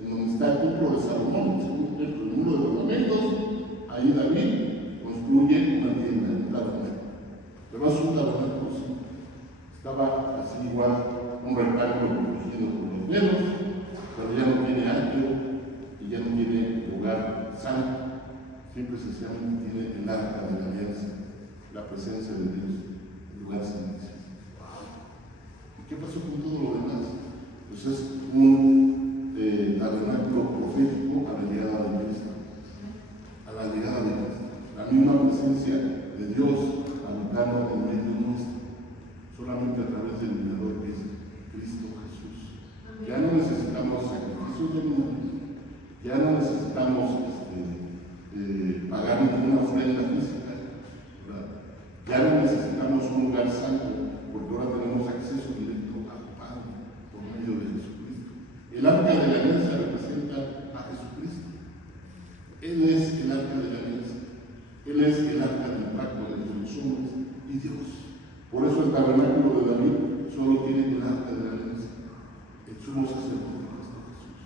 en donde está el templo de Salomón, el segundo templo, el muro de los lamentos. Ahí David construye una tienda, un tabernáculo. Pero es un tabernáculo simple. Estaba así igual, un rectángulo protegido por los dedos, pero ya no tiene atrio y ya no tiene lugar santo. Siempre sencillamente tiene el arca de la alianza, la presencia de Dios, el lugar santísimo. ¿Y qué pasó con todo lo demás? Pues es un tabernáculo profético a la llegada de Cristo. A la llegada de Cristo. La misma presencia de Dios habitando en medio nuestro, solamente a través del mediador que es Cristo Jesús. Ya no necesitamos sacrificios de animales, ya no necesitamos pagar ninguna ofrenda física, ¿verdad? Ya no necesitamos un lugar santo, porque ahora tenemos acceso directo al Padre por medio de Jesucristo. El arca de la alianza representa a Jesucristo. Él es el arca de la alianza. Él es el arca del pacto entre los hombres y Dios. Por eso el tabernáculo de David solo tiene el arca de la alianza, el sumo sacerdote Cristo Jesús.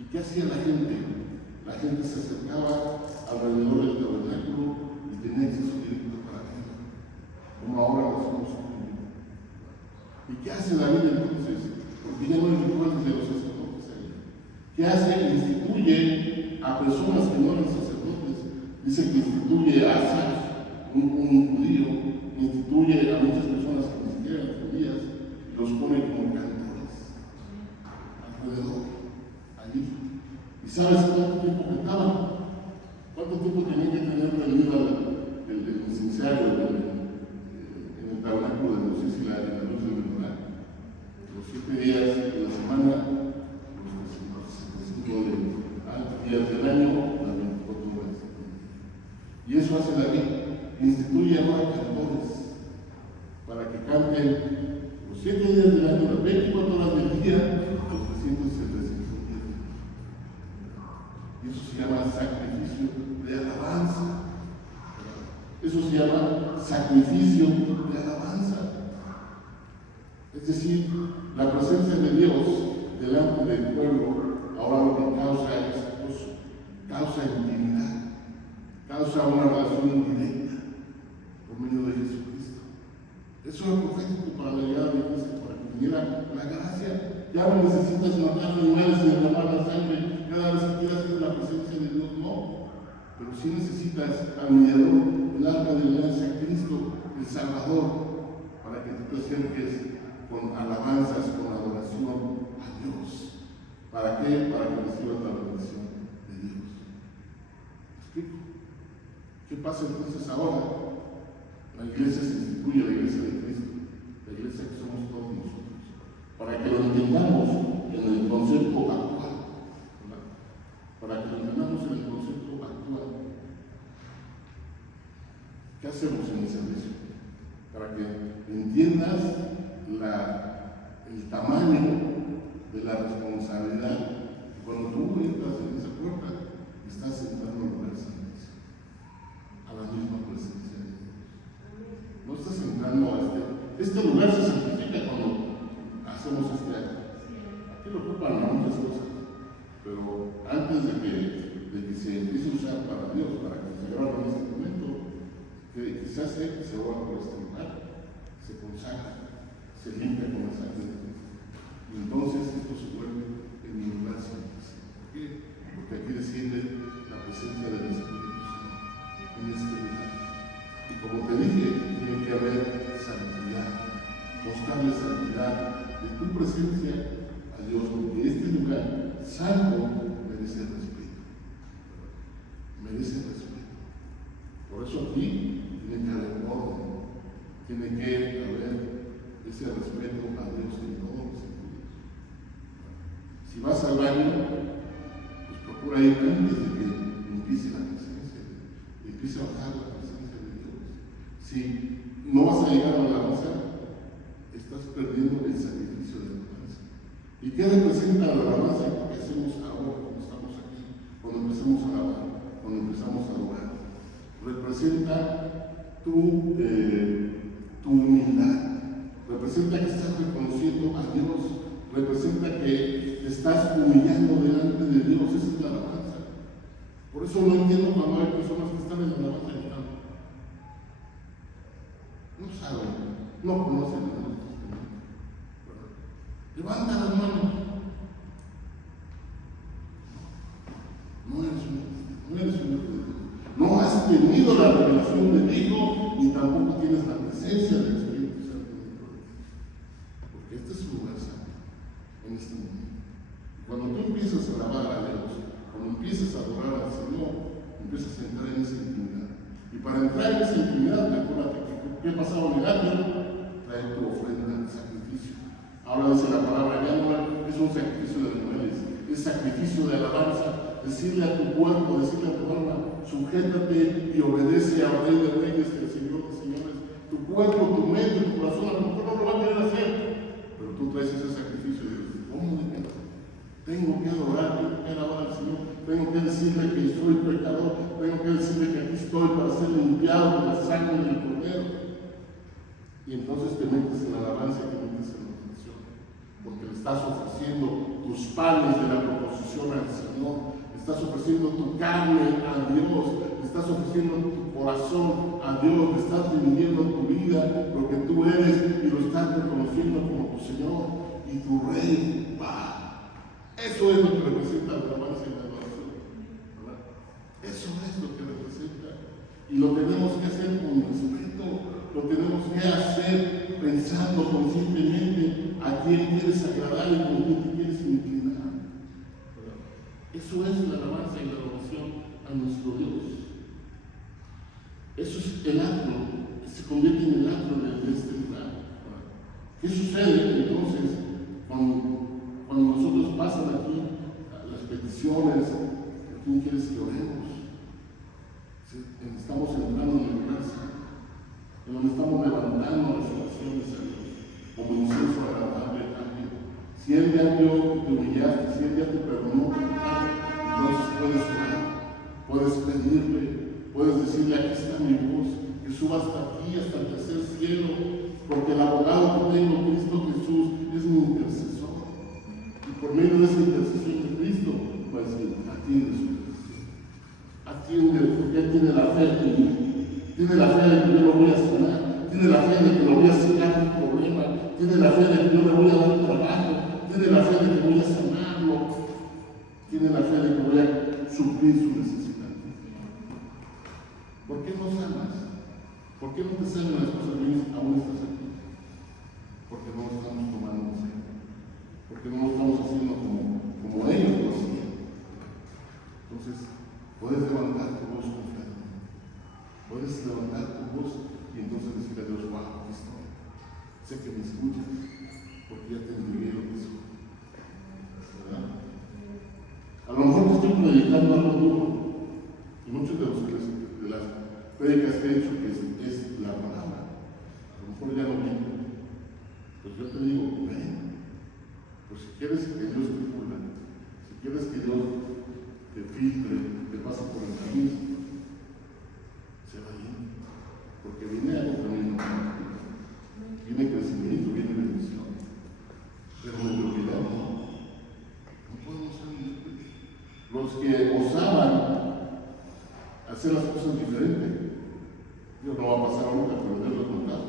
¿Y qué hacía la gente? La gente se acercaba alrededor del tabernáculo y tenía acceso directo para Dios, como ahora lo hacemos conmigo. ¿Y qué hace David entonces? Porque ya no hay rituales de los sacerdotes ahí. ¿Qué hace? Instituye a personas que no eran sacerdotes. Dice que instituye a Asaf, un judío, instituye a muchas personas que ni siquiera eran judías y los pone como cantores alrededor, allí. ¿Y sabes cuánto tiempo cantaban? ¿Cuánto tiempo tenían que tener reunido el incenciario en el tabernáculo de Moisés y la luz del menorá? Los 7 días de la semana, los 65 días del año, las 24 horas. Y eso hace David, instituye ahora cantores para que canten los 7 días del año, las 24 horas del día, los 365 días. Y eso se llama sacrificio de alabanza. Eso se llama sacrificio de alabanza. Es decir, la presencia de Dios delante del pueblo ahora lo que causa es gozo, causa intimidad, causa una relación indirecta por medio de Jesucristo. Eso es profético para la llegada de Cristo, para que viniera la gracia. Ya no necesitas matar animales y derramar la sangre cada vez que quieras ver la presencia de Dios, no. Pero sí necesitas al mediador, el arca de la alianza, Cristo, el Salvador, para que tú te acerques con alabanzas, con adoración a Dios. ¿Para qué? Para que recibas la bendición de Dios. ¿Me explico? ¿Qué pasa entonces ahora? La iglesia se instituye, la iglesia de Cristo, la iglesia que somos todos nosotros, para que lo entendamos en el ¿Qué hacemos en el servicio? Para que entiendas el tamaño de la responsabilidad. Cuando tú entras en esa puerta, estás entrando al lugar santísimo, a la misma presencia de Dios. No estás entrando a este lugar se santifica cuando hacemos este acto. Aquí lo ocupan a muchas cosas, pero antes de que se empiece a usar para Dios, para que se graba en este momento, que se hace, se ora por este lugar, se consagra, se limpia con la sangre de Dios. Y entonces esto se vuelve en mi lugar santísimo. ¿Por qué? Porque aquí desciende la presencia del Espíritu Santo en este lugar. Y como te dije, tiene que haber santidad, mostrarle santidad de tu presencia a Dios, porque este lugar santo merece respeto. Merece respeto. Por eso aquí tiene que haber orden, tiene que haber ese respeto a Dios en todos los sentidos. Si vas al baño, pues procura ir antes de que empiece la presencia, empiece a bajar la presencia de Dios. Si no vas a llegar a la alabanza, estás perdiendo el sacrificio de la alabanza. ¿Y qué representa la alabanza que hacemos ahora cuando estamos aquí? Cuando empezamos a alabar, cuando empezamos a adorar. Representa tu humildad. Representa que estás reconociendo a Dios. Representa que te estás humillando delante de Dios. Esa es la alabanza. Por eso no entiendo cuando hay personas que están en la alabanza y no saben, no conocen a Dios. Levanta las manos. No eres un hijo de Dios. No has tenido la revelación del Hijo, ni tampoco tienes la presencia del Espíritu Santo dentro de ti. Porque este es un lugar santo en este momento. Cuando tú empiezas a alabar a Dios, cuando empiezas a adorar al Señor, empiezas a entrar en esa intimidad. Y para entrar en esa intimidad, acuérdate que pasaba en el año, trae tu ofrenda de sacrificio. Ahora dice la palabra, ya no es un sacrificio de animales, es sacrificio de alabanza. Decirle a tu cuerpo, decirle a tu alma, sujétate y obedece al Rey de Reyes y al Señor de Señores. Tu cuerpo, tu mente, tu corazón, a lo mejor no lo va a querer hacer, pero tú traes ese sacrificio y dices, ¿cómo de qué? Tengo que adorar, tengo que alabar al Señor, tengo que decirle que soy pecador, tengo que decirle que aquí estoy para ser limpiado con la sangre del Cordero. Y entonces te metes en la alabanza y te metes en la oración, porque le estás ofreciendo tus panes de la proposición al Señor. Estás ofreciendo tu carne a Dios, le estás ofreciendo tu corazón a Dios, le estás rindiendo tu vida, lo que tú eres, y lo estás reconociendo como tu Señor y tu Rey. ¡Wow! Eso es lo que representa la alabanza y la adoración, ¿verdad? Eso es lo que representa. Y lo tenemos que hacer con respeto, lo tenemos que hacer pensando conscientemente a quién quieres agradar y con quién te quieres inclinar. Eso es la alabanza y la adoración a nuestro Dios. Eso es el atrio, que se convierte en el atrio de este lugar. ¿Qué sucede entonces cuando nosotros pasan aquí las peticiones? ¿A quién quieres que oremos? Estamos entrando en el lugar santo, en donde estamos levantando las oraciones a Dios como incienso agradable a Dios. Si Él ya vio que te humillaste, si Él ya te perdonó, entonces puedes orar, puedes pedirle, puedes decirle, aquí está mi voz, que suba hasta aquí, hasta el tercer cielo, porque el abogado que tengo, Cristo Jesús, es mi intercesor. Y por medio de esa intercesión de Cristo, pues atiende su intercesión. Atiende, porque Él tiene la fe en mí. Tiene la fe de que yo lo voy a sanar, tiene la fe de que lo voy a sacar del problema, tiene la fe de que yo le voy a dar trabajo, tiene la fe de que voy a sanarlo, tiene la fe de que voy a suplir su necesidad. ¿Por qué no sanas? ¿Por qué no te salen las cosas bien aún estás aquí? Porque no lo estamos tomando en serio. Porque no lo estamos haciendo como ellos lo hacían. Entonces, puedes levantar tu voz con fe. Puedes levantar tu voz y entonces decirle a Dios, wow, aquí estoy. Sé que me escuchas, porque ya te entregué lo que soy. ¿Verdad? A lo mejor te estoy predicando algo duro, y muchos de las prédicas que he hecho, que he quieres que Dios te cura, si quieres que Dios te filtre, te pase por el camino, se va bien, porque viene algo camino, viene crecimiento, viene bendición. Pero no te olvidamos, no podemos ser los que osaban hacer las cosas diferentes. Dios no va a pasar ahorita, pero Dios lo ha contado.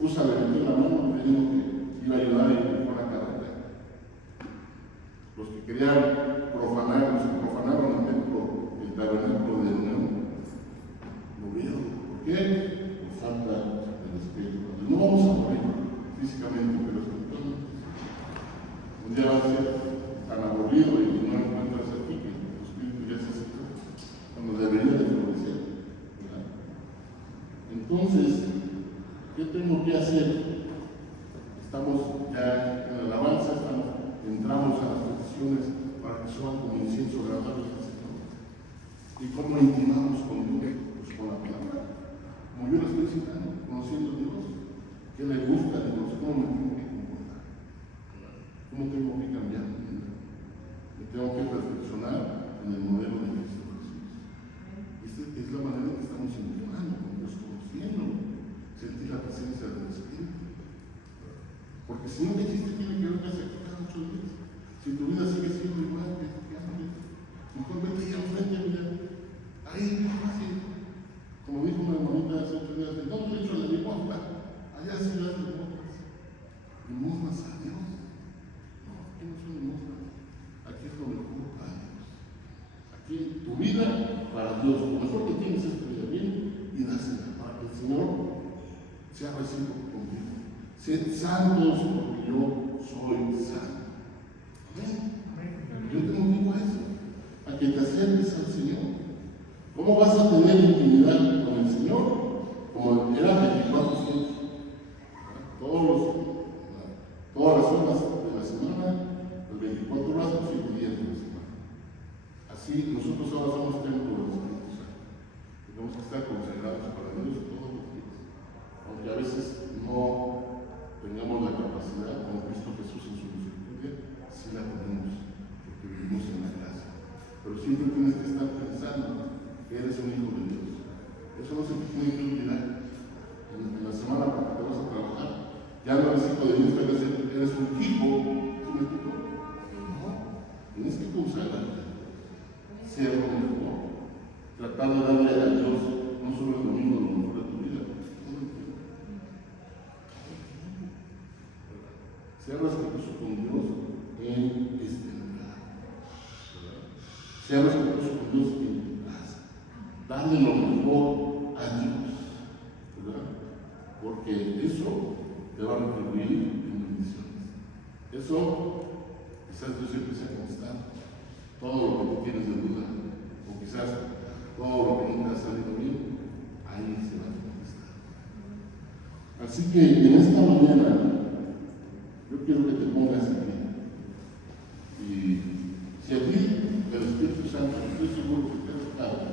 Usa de meter la mano, me dijo que iba a ayudar y que fue a la carretera. Los que querían profanar, los que profanaron el templo, el tabernáculo de nuevo, lo vieron. ¿Por qué? Por falta de respeto. No vamos a morir físicamente, pero espiritualmente. Un día va a ser tan aburrido y no encuentras aquí que tu espíritu ya se secó, cuando debería de florecer. Entonces, ¿qué tengo que hacer? Estamos ya en la alabanza, entramos a las peticiones para que suban como incienso agradable al Señor. ¿Y cómo intimamos con Dios? Pues con la palabra. Como yo lo estoy citando, conociendo a Dios, ¿qué le gusta a Dios? ¿Cómo me tengo que comportar? ¿Cómo tengo que cambiar mi vida? Me tengo que perfeccionar en el modelo de Cristo Jesús. Esta es la manera en que estamos intimando con Dios, conociendo, sentir la presencia del Espíritu. Porque si no, ¿qué chiste tiene que ver que hace cada 8 días? Si tu vida sigue siendo igual que antes, mejor vete ya enfrente, mira. Ahí es muy fácil. Como dijo una hermanita hace 8 días, ¿dónde le echo la limosna? Allá sí las limosnas. ¿Limosnas a Dios? No, aquí no son limosnas. Aquí es lo mejor para Dios. Aquí tu vida para Dios. Lo mejor que tienes es tu vida bien y dásela para que el Señor sea recíproco contigo. Sed santos porque yo soy santo. Amén. Yo te motivo a eso, a que te acerques al Señor. ¿Cómo vas a tener intimidad con el Señor? Como era 24/7. Todas las horas de la semana, las 24 horas, los 7 días de la semana. Así, nosotros ahora somos templo del Espíritu Santo. Tenemos que estar consagrados para Dios todos los días. Aunque a veces no tengamos la capacidad, como Cristo Jesús en su misericordia, sí la tenemos, porque vivimos en la gracia. Pero siempre tienes que estar pensando que eres un hijo de Dios. Eso no se te tiene que olvidar. En la semana para que te vas a trabajar, ya no eres hijo de Dios, eres un hijo. ¿Sí me explico? No, tienes que consagrarte, ser lo mejor, tratar de darle a Dios no solo el domingo, lo mejor de tu vida. Sea respetuoso con Dios en este lugar. Sea respetuoso con Dios en tu casa. Dale lo mejor a Dios. ¿Verdad? Porque eso te va a retribuir en bendiciones. Eso, quizás Dios empiece a contestar todo lo que tú tienes de duda, o quizás todo lo que nunca ha salido bien, ahí se va a contestar. Así que en esta mañana, yo quiero que te pongas aquí. Y si a ti, el Espíritu Santo, estoy seguro que te ha tocado